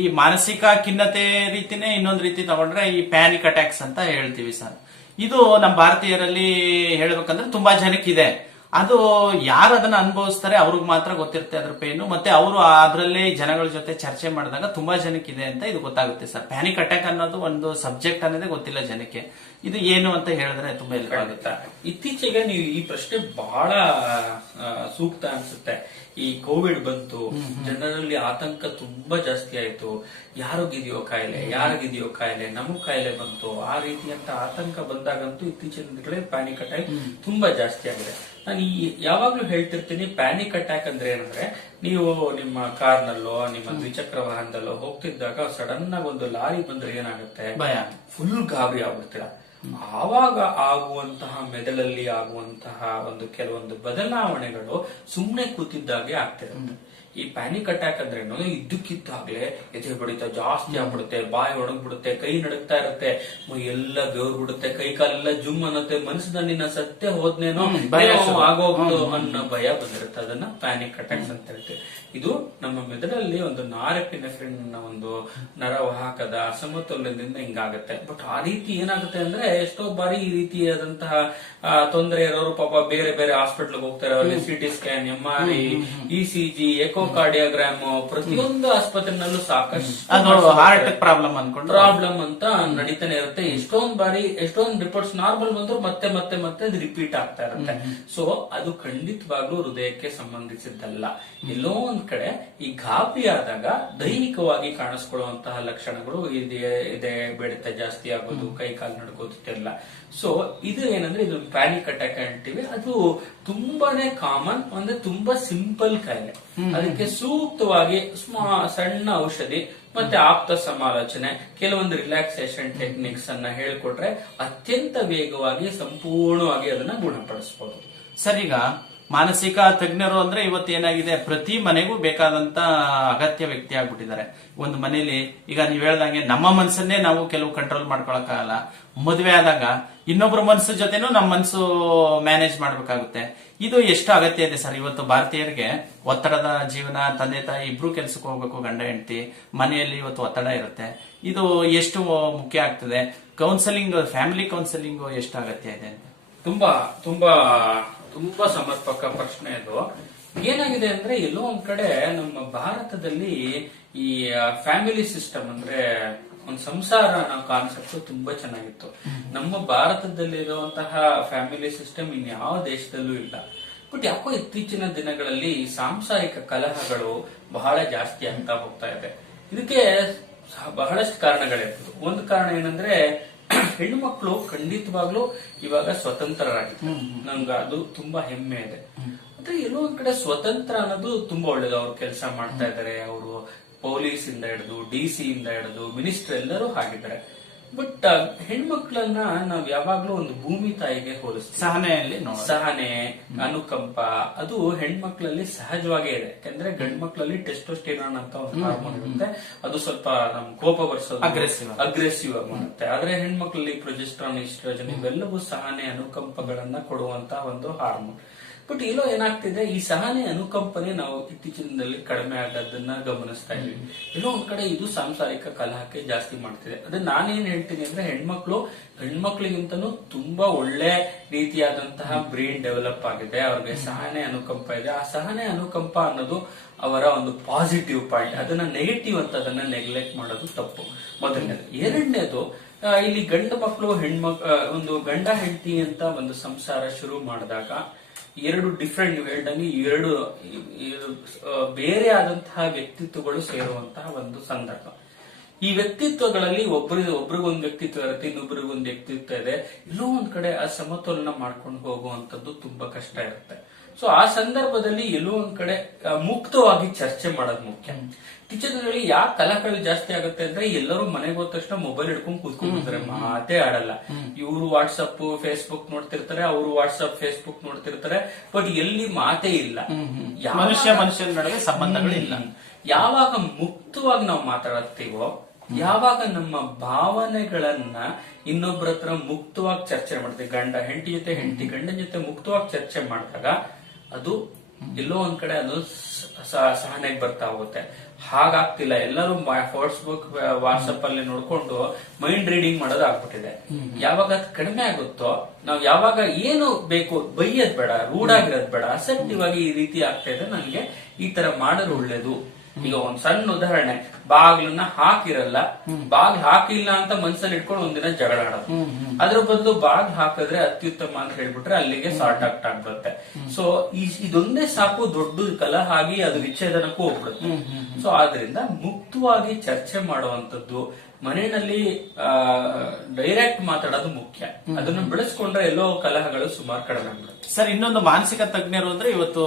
ಈ ಮಾನಸಿಕ ಖಿನ್ನತೆ ರೀತಿನೇ ಇನ್ನೊಂದು ರೀತಿ ತಗೊಂಡ್ರೆ ಈ ಪ್ಯಾನಿಕ್ ಅಟ್ಯಾಕ್ಸ್ ಅಂತ ಹೇಳ್ತೀವಿ ಸರ್. ಇದು ನಮ್ಮ ಭಾರತೀಯರಲ್ಲಿ ಹೇಳ್ಬೇಕಂದ್ರೆ ತುಂಬಾ ಜನಕ್ಕಿದೆ. ಅದು ಯಾರು ಅದನ್ನ ಅನುಭವಿಸ್ತಾರೆ ಅವ್ರಿಗೆ ಮಾತ್ರ ಗೊತ್ತಿರುತ್ತೆ ಅದ್ರ ಪೇನು. ಮತ್ತೆ ಅವರು ಅದರಲ್ಲೇ ಜನಗಳ ಜೊತೆ ಚರ್ಚೆ ಮಾಡಿದಾಗ ತುಂಬಾ ಜನಕ್ಕಿದೆ ಅಂತ ಇದು ಗೊತ್ತಾಗುತ್ತೆ ಸರ್. ಪ್ಯಾನಿಕ್ ಅಟ್ಯಾಕ್ ಅನ್ನೋದು ಒಂದು ಸಬ್ಜೆಕ್ಟ್ ಅನ್ನೋದೇ ಗೊತ್ತಿಲ್ಲ ಜನಕ್ಕೆ. ಇದು ಏನು ಅಂತ ಹೇಳಿದ್ರೆ ತುಂಬಾ ಹೆಲ್ಪ್ ಆಗುತ್ತೆ. ಇತ್ತೀಚೆಗೆ ನೀವು ಈ ಪ್ರಶ್ನೆ ಬಹಳ ಸೂಕ್ತ ಅನ್ಸುತ್ತೆ. ಈ ಕೋವಿಡ್ ಬಂತು, ಜನರಲ್ಲಿ ಆತಂಕ ತುಂಬಾ ಜಾಸ್ತಿ ಆಯ್ತು. ಯಾರಿಗಿದೆಯೋ ಕಾಯಿಲೆ, ನಮಗ್ ಕಾಯಿಲೆ ಬಂತು, ಆ ರೀತಿಯಂತ ಆತಂಕ ಬಂದಾಗಂತೂ ಇತ್ತೀಚಿನ ದಿನಗಳಲ್ಲಿ ಪ್ಯಾನಿಕ್ ಅಟ್ಯಾಕ್ ತುಂಬಾ ಜಾಸ್ತಿ ಆಗಿದೆ. ನಾನು ಯಾವಾಗ್ಲೂ ಹೇಳ್ತಿರ್ತೀನಿ, ಪ್ಯಾನಿಕ್ ಅಟ್ಯಾಕ್ ಅಂದ್ರೆ ಏನಂದ್ರೆ, ನೀವು ನಿಮ್ಮ ಕಾರ್ನಲ್ಲೋ ನಿಮ್ಮ ದ್ವಿಚಕ್ರ ವಾಹನದಲ್ಲೋ ಹೋಗ್ತಿದ್ದಾಗ ಸಡನ್ ಆಗಿ ಒಂದು ಲಾರಿ ಬಂದ್ರೆ ಏನಾಗುತ್ತೆ? ಫುಲ್ ಗಾಬರಿ ಆಗ್ಬಿಡ್ತೀರ. ಆವಾಗ ಆಗುವಂತಹ ಮೆದುಳಲ್ಲಿ ಆಗುವಂತಹ ಕೆಲವೊಂದು ಬದಲಾವಣೆಗಳು ಸುಮ್ನೆ ಕೂತಿದ್ದಾಗೆ ಆಗ್ತಿರುತ್ತೆ. ಈ ಪ್ಯಾನಿಕ್ ಅಟ್ಯಾಕ್ ಅಂದ್ರೆ ಇದ್ದಕ್ಕಿದ್ದಾಗ್ಲೇ ಎದೆ ಬಡಿತ ಜಾಸ್ತಿ ಆಗ್ಬಿಡುತ್ತೆ, ಬಾಯಿ ಒಣಗ್ಬಿಡುತ್ತೆ, ಕೈ ನಡುಗ್ತಾ ಇರುತ್ತೆ, ಎಲ್ಲ ಬೆವರು ಬಿಡುತ್ತೆ, ಕೈ ಕಾಲೆಲ್ಲ ಜುಮ್ ಅನ್ನತ್ತೆ, ಮನಸ್ಸಿನ ನಿನ್ನ ಸತ್ಯ ಹೋದ್ನೇನೋ ಆಗೋಗ್ತು ಅನ್ನೋ ಭಯ ಬಂದಿರುತ್ತೆ. ಅದನ್ನ ಪ್ಯಾನಿಕ್ ಅಟ್ಯಾಕ್ಸ್ ಅಂತ ಹೇಳ್ತೀವಿ. ಇದು ನಮ್ಮ ಮೆದುಳಲ್ಲಿ ಒಂದು ನಾರೆಪಿನೆಫ್ರಿನ್ ಒಂದು ನರವಾಹಕದ ಅಸಮತೋಲನದಿಂದ ಹಿಂಗಾಗತ್ತೆ. ಬಟ್ ಆ ರೀತಿ ಏನಾಗುತ್ತೆ ಅಂದ್ರೆ, ಎಷ್ಟೋ ಬಾರಿ ಈ ರೀತಿಯಾದಂತಹ ತೊಂದರೆ ಇರೋರು ಪಾಪ ಬೇರೆ ಬೇರೆ ಹಾಸ್ಪಿಟಲ್ ಹೋಗ್ತಾರೆ. ಅವ್ರಿಗೆ CT scan, MRI, ECG, echocardiogram, ಪ್ರತಿಯೊಂದು ಆಸ್ಪತ್ರೆನಲ್ಲೂ ಸಾಕಷ್ಟು ಹಾರ್ಟ್ ಪ್ರಾಬ್ಲಮ್ ಅಂತ ನಡೀತಾನೆ ಇರುತ್ತೆ. ಎಷ್ಟೊಂದು ರಿಪೋರ್ಟ್ಸ್ ನಾರ್ಮಲ್ ಬಂದ್ರು ಮತ್ತೆ ಅದು ರಿಪೀಟ್ ಆಗ್ತಾ ಇರುತ್ತೆ. ಸೊ ಅದು ಖಂಡಿತವಾಗ್ಲೂ ಹೃದಯಕ್ಕೆ ಸಂಬಂಧಿಸಿದ್ದಲ್ಲ. ಎಲ್ಲೋ ಒಂದ್ ಕಡೆ ಈ ಗಾಬರಿ ಆದಾಗ ದೈಹಿಕವಾಗಿ ಕಾಣಿಸ್ಕೊಳ್ಳುವಂತಹ ಲಕ್ಷಣಗಳು ಇದೆ, ಬೆಳೆತ ಜಾಸ್ತಿ ಆಗೋದು, ಕೈ ಕಾಲು ನಡ್ಕೋತಿಲ್ಲ. ಸೊ ಇದು ಏನಂದ್ರೆ, ಇದು ಪ್ಯಾನಿಕ್ ಅಟ್ಯಾಕ್ ಅಂತೀವಿ. ಅದು ತುಂಬಾನೇ ಕಾಮನ್, ಅಂದ್ರೆ ತುಂಬಾ ಸಿಂಪಲ್ ಕಾಯಿಲೆ. ಅದಕ್ಕೆ ಸೂಕ್ತವಾಗಿ ಸಣ್ಣ ಔಷಧಿ ಮತ್ತೆ ಆಪ್ತ ಸಮಾಲೋಚನೆ, ಕೆಲವೊಂದು ರಿಲ್ಯಾಕ್ಸೇಷನ್ ಟೆಕ್ನಿಕ್ಸ್ ಅನ್ನ ಹೇಳ್ಕೊಟ್ರೆ ಅತ್ಯಂತ ವೇಗವಾಗಿ ಸಂಪೂರ್ಣವಾಗಿ ಅದನ್ನ ಗುಣಪಡಿಸಬಹುದು. ಸರ್, ಈಗ ಮಾನಸಿಕ ತಜ್ಞರು ಅಂದ್ರೆ ಇವತ್ತು ಏನಾಗಿದೆ, ಪ್ರತಿ ಮನೆಗೂ ಬೇಕಾದಂತ ಅಗತ್ಯ ವ್ಯಕ್ತಿ ಆಗ್ಬಿಟ್ಟಿದ್ದಾರೆ. ಒಂದು ಮನೇಲಿ ಈಗ ನೀವ್ ಹೇಳ್ದಂಗೆ ನಮ್ಮ ಮನಸ್ಸನ್ನೇ ನಾವು ಕೆಲವು ಕಂಟ್ರೋಲ್ ಮಾಡ್ಕೊಳಕ್ಕಾಗಲ್ಲ. ಮದುವೆ ಆದಾಗ ಇನ್ನೊಬ್ರ ಮನಸ್ಸು ಜೊತೆನೂ ನಮ್ಮ ಮನಸ್ಸು ಮ್ಯಾನೇಜ್ ಮಾಡ್ಬೇಕಾಗುತ್ತೆ. ಇದು ಎಷ್ಟು ಅಗತ್ಯ ಇದೆ ಸರ್ ಇವತ್ತು ಭಾರತೀಯರಿಗೆ? ಒತ್ತಡದ ಜೀವನ, ತಂದೆ ತಾಯಿ ಇಬ್ರು ಕೆಲ್ಸಕ್ಕೆ ಹೋಗ್ಬೇಕು, ಗಂಡ ಹೆಂಡತಿ, ಮನೆಯಲ್ಲಿ ಇವತ್ತು ಒತ್ತಡ ಇರುತ್ತೆ. ಇದು ಎಷ್ಟು ಮುಖ್ಯ ಆಗ್ತದೆ? ಕೌನ್ಸೆಲಿಂಗ್, ಫ್ಯಾಮಿಲಿ ಕೌನ್ಸೆಲಿಂಗ್ ಎಷ್ಟು ಅಗತ್ಯ ಇದೆ ಅಂತ? ತುಂಬಾ ಸಮರ್ಪಕ ಪ್ರಶ್ನೆ ಇದು. ಏನಾಗಿದೆ ಅಂದ್ರೆ, ಎಲ್ಲೋ ಒಂದ್ ಕಡೆ ನಮ್ಮ ಭಾರತದಲ್ಲಿ ಈ ಫ್ಯಾಮಿಲಿ ಸಿಸ್ಟಮ್ ಅಂದ್ರೆ ಒಂದು ಸಂಸಾರ ಅನ್ನೋ ಕಾನ್ಸೆಪ್ಟ್ ತುಂಬಾ ಚೆನ್ನಾಗಿತ್ತು. ನಮ್ಮ ಭಾರತದಲ್ಲಿರುವಂತಹ ಫ್ಯಾಮಿಲಿ ಸಿಸ್ಟಮ್ ಇನ್ಯಾವ ದೇಶದಲ್ಲೂ ಇಲ್ಲ. ಬಟ್ ಯಾಕೋ ಇತ್ತೀಚಿನ ದಿನಗಳಲ್ಲಿ ಸಾಂಸಾರಿಕ ಕಲಹಗಳು ಬಹಳ ಜಾಸ್ತಿ ಆಗ್ತಾ ಹೋಗ್ತಾ ಇದೆ. ಇದಕ್ಕೆ ಬಹಳಷ್ಟು ಕಾರಣಗಳಿರ್ಬೋದು. ಒಂದು ಕಾರಣ ಏನಂದ್ರೆ, ಹೆಣ್ಮಕ್ಳು ಖಂಡಿತವಾಗ್ಲೂ ಇವಾಗ ಸ್ವತಂತ್ರರಾಗಿದ್ದಾರೆ. ನನ್ಗೆ ಅದು ತುಂಬಾ ಹೆಮ್ಮೆ ಇದೆ. ಅಂದ್ರೆ ಎಲ್ಲೋ ಒಂದ್ ಕಡೆ ಸ್ವತಂತ್ರ ಅನ್ನೋದು ತುಂಬಾ ಒಳ್ಳೇದು. ಅವ್ರು ಕೆಲಸ ಮಾಡ್ತಾ ಇದ್ದಾರೆ, ಅವರು ಪೊಲೀಸ್ ಇಂದ ಹಿಡಿದು DC ಇಂದ ಹಿಡಿದು ಮಿನಿಸ್ಟರ್ ಎಲ್ಲರೂ ಆಗಿದ್ದಾರೆ. ಬಟ್ ಹೆಣ್ಮಕ್ಳನ್ನ ನಾವ್ ಯಾವಾಗ್ಲೂ ಒಂದು ಭೂಮಿ ತಾಯಿಗೆ ಹೋಲಿಸ್ತೀವಿ. ಸಹನೆ, ಅನುಕಂಪ ಅದು ಹೆಣ್ಮಕ್ಳಲ್ಲಿ ಸಹಜವಾಗೇ ಇದೆ. ಯಾಕಂದ್ರೆ ಗಂಡ್ಮಕ್ಳಲ್ಲಿ ಟೆಸ್ಟೋಸ್ಟೆರಾನ್ ಅಂತ ಒಂದು ಹಾರ್ಮೋನ್ ಇರುತ್ತೆ, ಅದು ಸ್ವಲ್ಪ ನಮ್ ಕೋಪ ಬರ್ಸೋದು, ಅಗ್ರೆಸಿವ್ ಆಗಿ ಮಾಡುತ್ತೆ. ಆದ್ರೆ ಹೆಣ್ಮಕ್ಳಲ್ಲಿ ಪ್ರೊಜೆಸ್ಟ್ರಾನ್, ಈಸ್ಟ್ರೋಜನ್ ಇವೆಲ್ಲವೂ ಸಹನೆ, ಅನುಕಂಪಗಳನ್ನ ಕೊಡುವಂತ ಒಂದು ಹಾರ್ಮೋನ್. ಬಟ್ ಎಲ್ಲೋ ಏನಾಗ್ತಿದೆ, ಈ ಸಹನೆ ಅನುಕಂಪನೆ ನಾವು ಇತ್ತೀಚಿನ ದಿನದಲ್ಲಿ ಕಡಿಮೆ ಆಗೋದನ್ನ ಗಮನಿಸ್ತಾ ಇದೀವಿ. ಎಲ್ಲೋ ಒಂದ್ ಕಡೆ ಇದು ಸಾಂಸಾರಿಕ ಕಲಹಕ್ಕೆ ಜಾಸ್ತಿ ಮಾಡ್ತಿದೆ. ಅದೇ ನಾನೇನ್ ಹೇಳ್ತೀನಿ ಅಂದ್ರೆ, ಹೆಣ್ಮಕ್ಳಿಗಿಂತನೂ ತುಂಬಾ ಒಳ್ಳೆ ರೀತಿಯಾದಂತಹ ಬ್ರೈನ್ ಡೆವಲಪ್ ಆಗಿದೆ, ಅವ್ರಿಗೆ ಸಹನೆ ಅನುಕಂಪ ಇದೆ. ಆ ಸಹನೆ ಅನುಕಂಪ ಅನ್ನೋದು ಅವರ ಒಂದು ಪಾಸಿಟಿವ್ ಪಾಯಿಂಟ್. ಅದನ್ನ ನೆಗೆಟಿವ್ ಅಂತ ಅದನ್ನ ನೆಗ್ಲೆಕ್ಟ್ ಮಾಡೋದು ತಪ್ಪು, ಮೊದಲನೇದು. ಎರಡನೇದು, ಇಲ್ಲಿ ಗಂಡು ಮಕ್ಕಳು ಒಂದು ಗಂಡ ಹೆಂಡತಿ ಅಂತ ಒಂದು ಸಂಸಾರ ಶುರು ಮಾಡಿದಾಗ ಎರಡು ಡಿಫ್ರೆಂಟ್ ಎರಡು ಬೇರೆ ಆದಂತಹ ವ್ಯಕ್ತಿತ್ವಗಳು ಸೇರುವಂತಹ ಒಂದು ಸಂದರ್ಭ. ಈ ವ್ಯಕ್ತಿತ್ವಗಳಲ್ಲಿ ಒಬ್ರಿಗೊಂದು ವ್ಯಕ್ತಿತ್ವ ಇರುತ್ತೆ, ಇನ್ನೊಬ್ರಿಗೊಂದು ವ್ಯಕ್ತಿತ್ವ ಇದೆ. ಎಲ್ಲೋ ಒಂದ್ ಕಡೆ ಆ ಸಮತೋಲನ ಮಾಡ್ಕೊಂಡು ಹೋಗುವಂತದ್ದು ತುಂಬಾ ಕಷ್ಟ ಇರುತ್ತೆ. ಸೊ ಆ ಸಂದರ್ಭದಲ್ಲಿ ಎಲ್ಲೋ ಒಂದ್ ಕಡೆ ಮುಕ್ತವಾಗಿ ಚರ್ಚೆ ಮಾಡೋದು ಮುಖ್ಯ. ಕಿಚನ್ಗಳಲ್ಲಿ ಯಾಕೆ ಕಲಹಗಳು ಜಾಸ್ತಿ ಆಗುತ್ತೆ ಅಂದ್ರೆ, ಎಲ್ಲರೂ ಮನೆಗೆ ಹೋದ ತಕ್ಷಣ ಮೊಬೈಲ್ ಹಿಡ್ಕೊಂಡು ಕೂತ್ಕೊಂಡಿರ್ತಾರೆ, ಮಾತೇ ಆಡಲ್ಲ. ಇವರು ವಾಟ್ಸಪ್ ಫೇಸ್ಬುಕ್ ನೋಡ್ತಿರ್ತಾರೆ, ಅವರು ವಾಟ್ಸಪ್ ಫೇಸ್ಬುಕ್ ನೋಡ್ತಿರ್ತಾರೆ, ಬಟ್ ಎಲ್ಲಿ ಮಾತೇ ಇಲ್ಲ. ಮನುಷ್ಯನ ನಡುವೆ ಸಂಬಂಧಗಳಿಲ್ಲ. ಯಾವಾಗ ಮುಕ್ತವಾಗಿ ನಾವು ಮಾತಾಡುತ್ತೀವೋ, ಯಾವಾಗ ನಮ್ಮ ಭಾವನೆಗಳನ್ನ ಇನ್ನೊಬ್ಬರ ಹತ್ರ ಮುಕ್ತವಾಗಿ ಚರ್ಚೆ ಮಾಡ್ತೀವಿ, ಗಂಡ ಹೆಂಡತಿ ಜೊತೆ, ಹೆಂಡತಿ ಗಂಡನ ಜೊತೆ ಮುಕ್ತವಾಗಿ ಚರ್ಚೆ ಮಾಡಿದಾಗ ಅದು ಎಲ್ಲೋ ಒಂದ್ ಕಡೆ ಅದು ಸಹನೆಗೆ ಬರ್ತಾ ಹೋಗುತ್ತೆ. ಹಾಗಾಗ್ತಿಲ್ಲ. ಎಲ್ಲರೂ ಫೇಸ್ಬುಕ್ ವಾಟ್ಸಪ್ ಅಲ್ಲಿ ನೋಡ್ಕೊಂಡು ಮೈಂಡ್ ರೀಡಿಂಗ್ ಮಾಡೋದು ಆಗ್ಬಿಟ್ಟಿದೆ. ಯಾವಾಗ ಅದು ಕಡಿಮೆ ಆಗುತ್ತೋ, ನಾವ್ ಯಾವಾಗ ಏನು ಬೇಕು, ಬೈಯದ್ ಬೇಡ, ರೂಢ್ ಆಗಿರೋದ್ ಬೇಡ, ಅಸೆಪ್ಟಿವ್ ಆಗಿ ಈ ರೀತಿ ಆಗ್ತಾ ಇದೆ, ನನ್ಗೆ ಈ ತರ ಮಾಡೋದು ಒಳ್ಳೇದು. ಈಗ ಒಂದ್ ಸಣ್ಣ ಉದಾಹರಣೆ, ಬಾಗ್ಲನ್ನ ಹಾಕಿರಲ್ಲ, ಬಾಗ್ಲು ಹಾಕಿಲ್ಲ ಅಂತ ಮನ್ಸಲ್ಲಿ ಇಟ್ಕೊಂಡು ಒಂದಿನ ಜಗಳ ಆಡೋದು. ಅದ್ರ ಬದಲು ಬಾಗ್ಲು ಹಾಕಿದ್ರೆ ಅತ್ಯುತ್ತಮ ಅಂತ ಹೇಳ್ಬಿಟ್ರೆ ಅಲ್ಲಿಗೆ ಸಾರ್ಟ್ ಆಗ್ಬಿಡುತ್ತೆ. ಸೊ ಇದೊಂದೇ ಸಾಕು, ದೊಡ್ಡ ಕಲಹ ಆಗಿ ಅದು ವಿಚ್ಛೇದನಕ್ಕೂ ಹೋಗ್ಬಿಡುತ್ತೆ. ಸೊ ಆದ್ರಿಂದ ಮುಕ್ತವಾಗಿ ಚರ್ಚೆ ಮಾಡುವಂತದ್ದು, ಮನೆಯಲ್ಲಿ ಡೈರೆಕ್ಟ್ ಮಾತಾಡೋದು ಮುಖ್ಯ. ಅದನ್ನು ಬೆಳೆಸ್ಕೊಂಡ್ರೆ ಎಲ್ಲೋ ಕಲಹಗಳು ಸುಮಾರು ಕಡಿಮೆ ಆಗ್ಬಿಡುತ್ತೆ. ಸರ್, ಇನ್ನೊಂದು ಮಾನಸಿಕ ತಜ್ಞರು ಅಂದ್ರೆ ಇವತ್ತು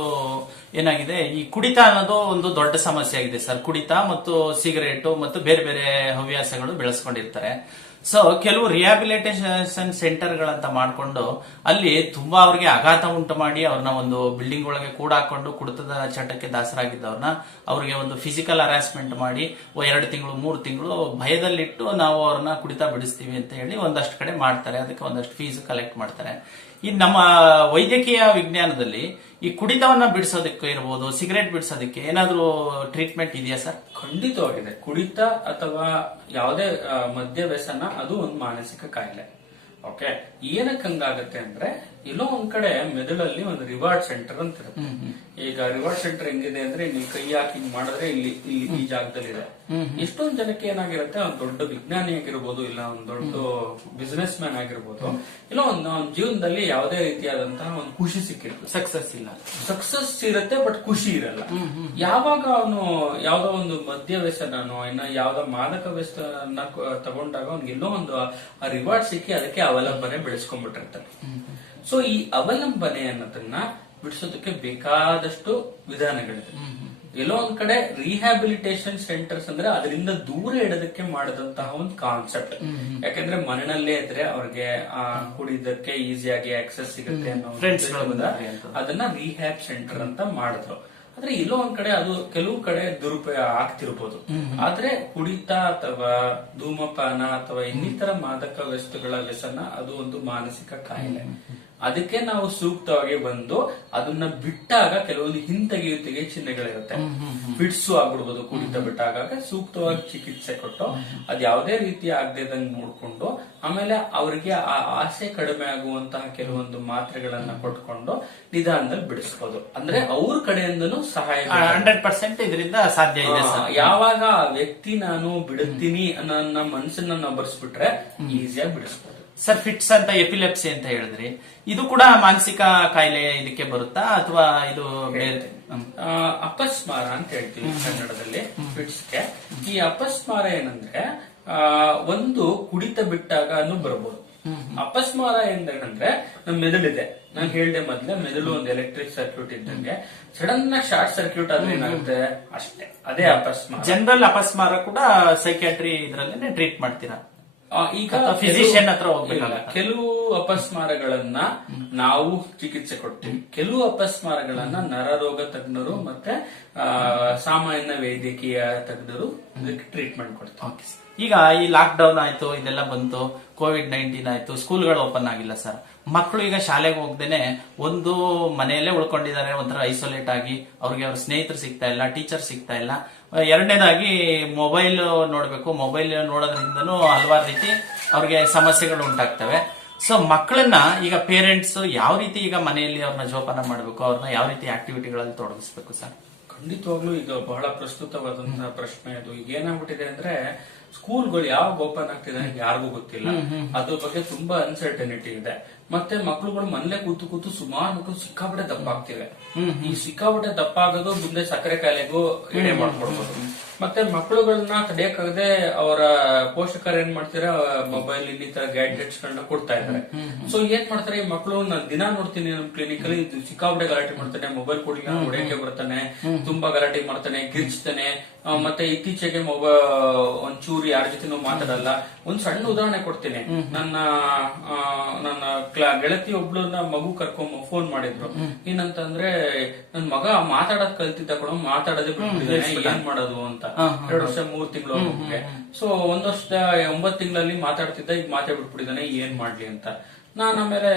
ಏನಾಗಿದೆ, ಈ ಕುಡಿತ ಅನ್ನೋದು ಒಂದು ದೊಡ್ಡ ಸಮಸ್ಯೆ ಆಗಿದೆ ಸರ್. ಕುಡಿತ ಮತ್ತು ಸಿಗರೇಟು ಮತ್ತು ಬೇರೆ ಬೇರೆ ಹವ್ಯಾಸಗಳು ಬೆಳೆಸ್ಕೊಂಡಿರ್ತಾರೆ. ಸೊ ಕೆಲವು ರಿಹ್ಯಾಬಿಲಿಟೇಷನ್ ಸೆಂಟರ್ಗಳಂತ ಮಾಡ್ಕೊಂಡು ಅಲ್ಲಿ ತುಂಬಾ ಅವ್ರಿಗೆ ಆಘಾತ ಉಂಟು ಮಾಡಿ ಅವ್ರನ್ನ ಒಂದು ಬಿಲ್ಡಿಂಗ್ ಒಳಗೆ ಕೂಡ ಹಾಕೊಂಡು ಕುಡಿತದ ಚಟಕ್ಕೆ ದಾಸರಾಗಿದ್ದವ್ರನ್ನ ಅವ್ರಿಗೆ ಒಂದು ಫಿಸಿಕಲ್ ಹರಾಸ್ಮೆಂಟ್ ಮಾಡಿ 2 ತಿಂಗಳು 3 ತಿಂಗಳು ಭಯದಲ್ಲಿಟ್ಟು ನಾವು ಅವ್ರನ್ನ ಕುಡಿತ ಬಿಡಿಸ್ತೀವಿ ಅಂತ ಹೇಳಿ ಒಂದಷ್ಟು ಕಡೆ ಮಾಡ್ತಾರೆ. ಅದಕ್ಕೆ ಒಂದಷ್ಟು ಫೀಸ್ ಕಲೆಕ್ಟ್ ಮಾಡ್ತಾರೆ. ಈ ನಮ್ಮ ವೈದ್ಯಕೀಯ ವಿಜ್ಞಾನದಲ್ಲಿ ಈ ಕುಡಿತವನ್ನ ಬಿಡಿಸೋದಕ್ಕೆ ಇರಬಹುದು, ಸಿಗರೇಟ್ ಬಿಡಿಸೋದಕ್ಕೆ ಏನಾದ್ರೂ ಟ್ರೀಟ್ಮೆಂಟ್ ಇದೆಯಾ ಸರ್? ಖಂಡಿತವಾಗಿದೆ. ಕುಡಿತ ಅಥವಾ ಯಾವುದೇ ಮದ್ಯ ವ್ಯಸನ ಅದು ಒಂದು ಮಾನಸಿಕ ಕಾಯಿಲೆ. ಓಕೆ, ಏನಕ್ಕೆ ಹಂಗಾಗತ್ತೆ ಅಂದ್ರೆ, ಎಲ್ಲೋ ಒಂದ್ ಕಡೆ ಮೆದುಳಲ್ಲಿ ಒಂದು ರಿವಾರ್ಡ್ ಸೆಂಟರ್ ಅಂತ ಇರುತ್ತೆ. ಈಗ ರಿವಾರ್ಡ್ ಸೆಂಟರ್ ಹೆಂಗಿದೆ ಅಂದ್ರೆ, ನೀವು ಕೈ ಹಾಕಿ ಮಾಡಿದ್ರೆ ಇಲ್ಲಿ ಈ ಜಾಗದಲ್ಲಿ ಇದೆ. ಎಷ್ಟೊಂದ್ ಜನಕ್ಕೆ ಏನಾಗಿರುತ್ತೆ, ಒಂದ್ ದೊಡ್ಡ ವಿಜ್ಞಾನಿ ಆಗಿರ್ಬೋದು, ಇಲ್ಲ ಒಂದ್ ದೊಡ್ಡ ಬಿಸಿನೆಸ್ ಮ್ಯಾನ್ ಆಗಿರ್ಬೋದು, ಇಲ್ಲ ಒಂದು ಜೀವನದಲ್ಲಿ ಯಾವುದೇ ರೀತಿಯಾದಂತಹ ಒಂದು ಖುಷಿ ಸಿಕ್ಕಿರುತ್ತೆ, ಸಕ್ಸಸ್ ಇರುತ್ತೆ, ಬಟ್ ಖುಷಿ ಇರಲ್ಲ. ಯಾವಾಗ ಅವನು ಯಾವ್ದೋ ಒಂದು ಮದ್ಯ ವ್ಯಸನನೋ ಇನ್ನ ಯಾವ್ದೋ ಮಾದಕ ವ್ಯಸನ ತಗೊಂಡಾಗ ಅವ್ನಿಗೆ ಎಲ್ಲೋ ಒಂದು ಆ ರಿವಾರ್ಡ್ ಸಿಕ್ಕಿ ಅದಕ್ಕೆ ಅವಲಂಬನೆ ಬೆಳೆಸ್ಕೊಂಡ್ಬಿಟ್ಟಿರ್ತಾರೆ. ಸೊ ಈ ಅವಲಂಬನೆ ಅನ್ನೋದನ್ನ ಬಿಡಿಸೋದಕ್ಕೆ ಬೇಕಾದಷ್ಟು ವಿಧಾನಗಳಿದೆ. ಎಲ್ಲೋ ಒಂದ್ ಕಡೆ ರಿಹ್ಯಾಬಿಲಿಟೇಷನ್ ಸೆಂಟರ್ಸ್ ಅಂದ್ರೆ ಅದರಿಂದ ದೂರ ಇಡೋದಕ್ಕೆ ಮಾಡಿದಂತಹ ಒಂದು ಕಾನ್ಸೆಪ್ಟ್. ಯಾಕಂದ್ರೆ ಮನೆಯಲ್ಲೇ ಇದ್ರೆ ಅವ್ರಿಗೆ ಕುಡಿಯೋದಕ್ಕೆ ಈಸಿಯಾಗಿ ಆಕ್ಸೆಸ್ ಸಿಗುತ್ತೆ ಅನ್ನೋ ಅದನ್ನ ರಿಹ್ಯಾಬ್ ಸೆಂಟರ್ ಅಂತ ಮಾಡಿದ್ರು. ಆದ್ರೆ ಎಲ್ಲೋ ಒಂದ್ ಕಡೆ ಅದು ಕೆಲವು ಕಡೆ ದುರುಪಯೋಗ ಆಗ್ತಿರ್ಬೋದು. ಆದ್ರೆ ಕುಡಿತ ಅಥವಾ ಧೂಮಪಾನ ಅಥವಾ ಇನ್ನಿತರ ಮಾದಕ ವಸ್ತುಗಳ ವ್ಯಸನ ಅದು ಒಂದು ಮಾನಸಿಕ ಕಾಯಿಲೆ. ಅದಕ್ಕೆ ನಾವು ಸೂಕ್ತವಾಗಿ ಬಂದು ಅದನ್ನ ಬಿಟ್ಟಾಗ ಕೆಲವೊಂದು ಹಿಂತೆಗೆಯುತ್ತಿಗೆ ಚಿಹ್ನೆಗಳಿರುತ್ತೆ. ಫಿಟ್ಸು ಆಗ್ಬಿಡ್ಬೋದು ಕುಡಿತ ಬಿಟ್ಟಾಗ, ಸೂಕ್ತವಾಗಿ ಚಿಕಿತ್ಸೆ ಕೊಟ್ಟು ಅದ್ ಯಾವುದೇ ರೀತಿ ಆಗದೇದಂಗ್ ನೋಡ್ಕೊಂಡು, ಆಮೇಲೆ ಅವರಿಗೆ ಆ ಆಸೆ ಕಡಿಮೆ ಆಗುವಂತಹ ಕೆಲವೊಂದು ಮಾತ್ರೆಗಳನ್ನ ಕೊಟ್ಕೊಂಡು ನಿಧಾನದಲ್ಲಿ ಬಿಡಿಸ್ಬೋದು. ಅಂದ್ರೆ ಅವ್ರ ಕಡೆಯಿಂದನೂ ಸಹಾಯ 100% ಇದರಿಂದ ಸಾಧ್ಯ ಇದೆ. ಯಾವಾಗ ಆ ವ್ಯಕ್ತಿ ನಾನು ಬಿಡುತ್ತೀನಿ ನನ್ನ ಮನಸ್ಸನ್ನ ಬರ್ಸ್ಬಿಟ್ರೆ ಈಸಿಯಾಗಿ ಬಿಡಿಸ್ಬೋದು. ಸರ್, ಫಿಟ್ಸ್ ಅಂತ ಎಪಿಲೆಪ್ಸಿ ಅಂತ ಹೇಳಿದ್ರಿ, ಇದು ಕೂಡ ಮಾನಸಿಕ ಕಾಯಿಲೆ ಇದಕ್ಕೆ ಬರುತ್ತಾ ಅಥವಾ ಇದು ಅಪಸ್ಮಾರ ಅಂತ ಹೇಳ್ತೀವಿ ಕನ್ನಡದಲ್ಲಿ ಫಿಟ್ಸ್ಗೆ. ಈ ಅಪಸ್ಮಾರ ಏನಂದ್ರೆ ಒಂದು ಕುಡಿತ ಬಿಟ್ಟಾಗ ಬರ್ಬೋದು. ಅಪಸ್ಮಾರ ಏನಂದ್ರೆ ನಮ್ ಮೆದುಳಿದೆ, ನಾನು ಹೇಳ್ದೆ ಮೊದ್ಲೆ, ಮೆದುಳು ಒಂದು ಎಲೆಕ್ಟ್ರಿಕ್ ಸರ್ಕ್ಯೂಟ್ ಇದ್ದಂಗೆ. ಸಡನ್ ಆಗಿ ಶಾರ್ಟ್ ಸರ್ಕ್ಯೂಟ್ ಆದ್ರೆ ಏನಾಗುತ್ತೆ ಅಷ್ಟೇ, ಅದೇ ಅಪಸ್ಮಾರ. ಜನರಲ್ ಅಪಸ್ಮಾರ ಕೂಡ ಸೈಕ್ಯಾಟ್ರಿ ಇದ್ರಲ್ಲೇ ಟ್ರೀಟ್ ಮಾಡ್ತೀರಾ? ಈಗ ಫಿಸಿಷಿಯನ್ ಹತ್ರ ಹೋಗ್ಬೇಕಲ್ಲ. ಕೆಲವು ಅಪಸ್ಮಾರಗಳನ್ನ ನಾವು ಚಿಕಿತ್ಸೆ ಕೊಡ್ತೀವಿ, ಕೆಲವು ಅಪಸ್ಮಾರಗಳನ್ನ ನರರೋಗ ತಜ್ಞರು ಮತ್ತೆ ಸಾಮಾನ್ಯ ವೈದ್ಯಕೀಯ ತಜ್ಞರು ಇದಕ್ಕೆ ಟ್ರೀಟ್ಮೆಂಟ್ ಕೊಡ್ತಾರೆ. ಈಗ ಈ ಲಾಕ್ ಡೌನ್ ಆಯ್ತು, ಇದೆಲ್ಲ ಬಂತು, ಕೋವಿಡ್-19 ಆಯ್ತು, ಸ್ಕೂಲ್ಗಳು ಓಪನ್ ಆಗಿಲ್ಲ ಸರ್. ಮಕ್ಕಳು ಈಗ ಶಾಲೆಗೆ ಹೋಗ್ದೇನೆ ಒಂದು ಮನೆಯಲ್ಲೇ ಉಳ್ಕೊಂಡಿದ್ದಾರೆ, ಒಂಥರ ಐಸೋಲೇಟ್ ಆಗಿ. ಅವ್ರಿಗೆ ಅವ್ರ ಸ್ನೇಹಿತರು ಸಿಗ್ತಾ ಇಲ್ಲ, ಟೀಚರ್ ಸಿಗ್ತಾ ಇಲ್ಲ. ಎರಡನೇದಾಗಿ ಮೊಬೈಲ್ ನೋಡ್ಬೇಕು, ಮೊಬೈಲ್ ನೋಡೋದ್ರಿಂದನೂ ಹಲವಾರು ರೀತಿ ಅವ್ರಿಗೆ ಸಮಸ್ಯೆಗಳು ಉಂಟಾಗ್ತವೆ. ಸೊ ಮಕ್ಕಳನ್ನ ಈಗ ಪೇರೆಂಟ್ಸ್ ಯಾವ ರೀತಿ ಈಗ ಮನೆಯಲ್ಲಿ ಅವ್ರನ್ನ ಜೋಪಾನ ಮಾಡಬೇಕು, ಅವ್ರನ್ನ ಯಾವ ರೀತಿ ಆಕ್ಟಿವಿಟಿಗಳಲ್ಲಿ ತೊಡಗಿಸ್ಬೇಕು ಸರ್? ಖಂಡಿತವಾಗ್ಲೂ ಇದು ಬಹಳ ಪ್ರಸ್ತುತವಾದಂತಹ ಪ್ರಶ್ನೆ. ಅದು ಈಗ ಏನಾಗ್ಬಿಟ್ಟಿದೆ ಅಂದ್ರೆ ಸ್ಕೂಲ್ಗಳು ಯಾವಾಗ ಓಪನ್ ಆಗ್ತಿದೆ ಯಾರಿಗೂ ಗೊತ್ತಿಲ್ಲ. ಅದ್ರ ಬಗ್ಗೆ ತುಂಬಾ ಅನ್ಸರ್ಟನಿಟಿ ಇದೆ. ಮತ್ತೆ ಮಕ್ಳುಗಳು ಮನೇಲೆ ಕೂತು ಕೂತು ಸುಮಾರು ಮಕ್ಕಳು ಸಿಕ್ಕಾಪಟ್ಟೆ ದಪ್ಪ ಆಗ್ತಿವೆ. ಈ ಸಿಕ್ಕಾಪಟ್ಟೆ ದಪ್ಪ ಆಗೋದು ಮುಂದೆ ಸಕ್ಕರೆ ಕಾಯಿಲೆಗೂ ಎಡೆ ಮಾಡ್ಕೊಡ್ಬೋದು. ಮತ್ತೆ ಮಕ್ಕಳುಗಳನ್ನ ತಡೆಯಕ್ಕಾಗದೆ ಅವರ ಪೋಷಕರು ಏನ್ ಮಾಡ್ತಾರೆ, ಮೊಬೈಲ್ ಇನ್ನಿತರ ಗ್ಯಾಡ್ಜೆಟ್ಸ್ ಗಳನ್ನ ಕೊಡ್ತಾ ಇದ್ದಾರೆ. ಸೊ ಏನ್ ಮಾಡ್ತಾರೆ ಈ ಮಕ್ಕಳು, ನಾನು ದಿನ ನೋಡ್ತೀನಿ ನಮ್ ಕ್ಲಿನಿಕ್ ಅಲ್ಲಿ, ಸಿಕ್ಕಾಪಟ್ಟೆ ಗಲಾಟೆ ಮಾಡ್ತಾನೆ, ಮೊಬೈಲ್ ಕೊಡ್ಲಿಲ್ಲ ಹೊಡೆಯಕ್ಕೆ ಬರ್ತಾನೆ, ತುಂಬಾ ಗಲಾಟೆ ಮಾಡ್ತಾನೆ, ಗಿರ್ಚ್ತಾನೆ. ಮತ್ತೆ ಇತ್ತೀಚೆಗೆ ಒಂಚೂರು ಯಾರ ಜೊತೆನೂ ಮಾತಾಡಲ್ಲ. ಒಂದ್ ಸಣ್ಣ ಉದಾಹರಣೆ ಕೊಡ್ತೀನಿ. ನನ್ನ ಗೆಳತಿ ಒಬ್ಳನ್ನ ಮಗು ಕರ್ಕೊಂಡ್ ಫೋನ್ ಮಾಡಿದ್ರು. ಏನಂತಂದ್ರೆ ನನ್ ಮಗ ಮಾತಾಡೋದ್ ಕಲ್ತಿದ್ದ ಕೂಡ ಮಾತಾಡೋದೇ ಬಿಟ್ಟಿದ್ದಾನೆ, ಏನ್ ಮಾಡೋದು ಅಂತ. 2 ವರ್ಷ 3 ತಿಂಗಳು ಮಗುಗೆ. ಸೊ 1 ವರ್ಷದ 9 ತಿಂಗಳಲ್ಲಿ ಮಾತಾಡ್ತಿದ್ದ, ಈಗ ಮಾತಾಡ್ ಬಿಟ್ಬಿಟ್ಟಿದ್ದಾನೆ, ಏನ್ ಮಾಡ್ಲಿ ಅಂತ. ನಾನ್ ಆಮೇಲೆ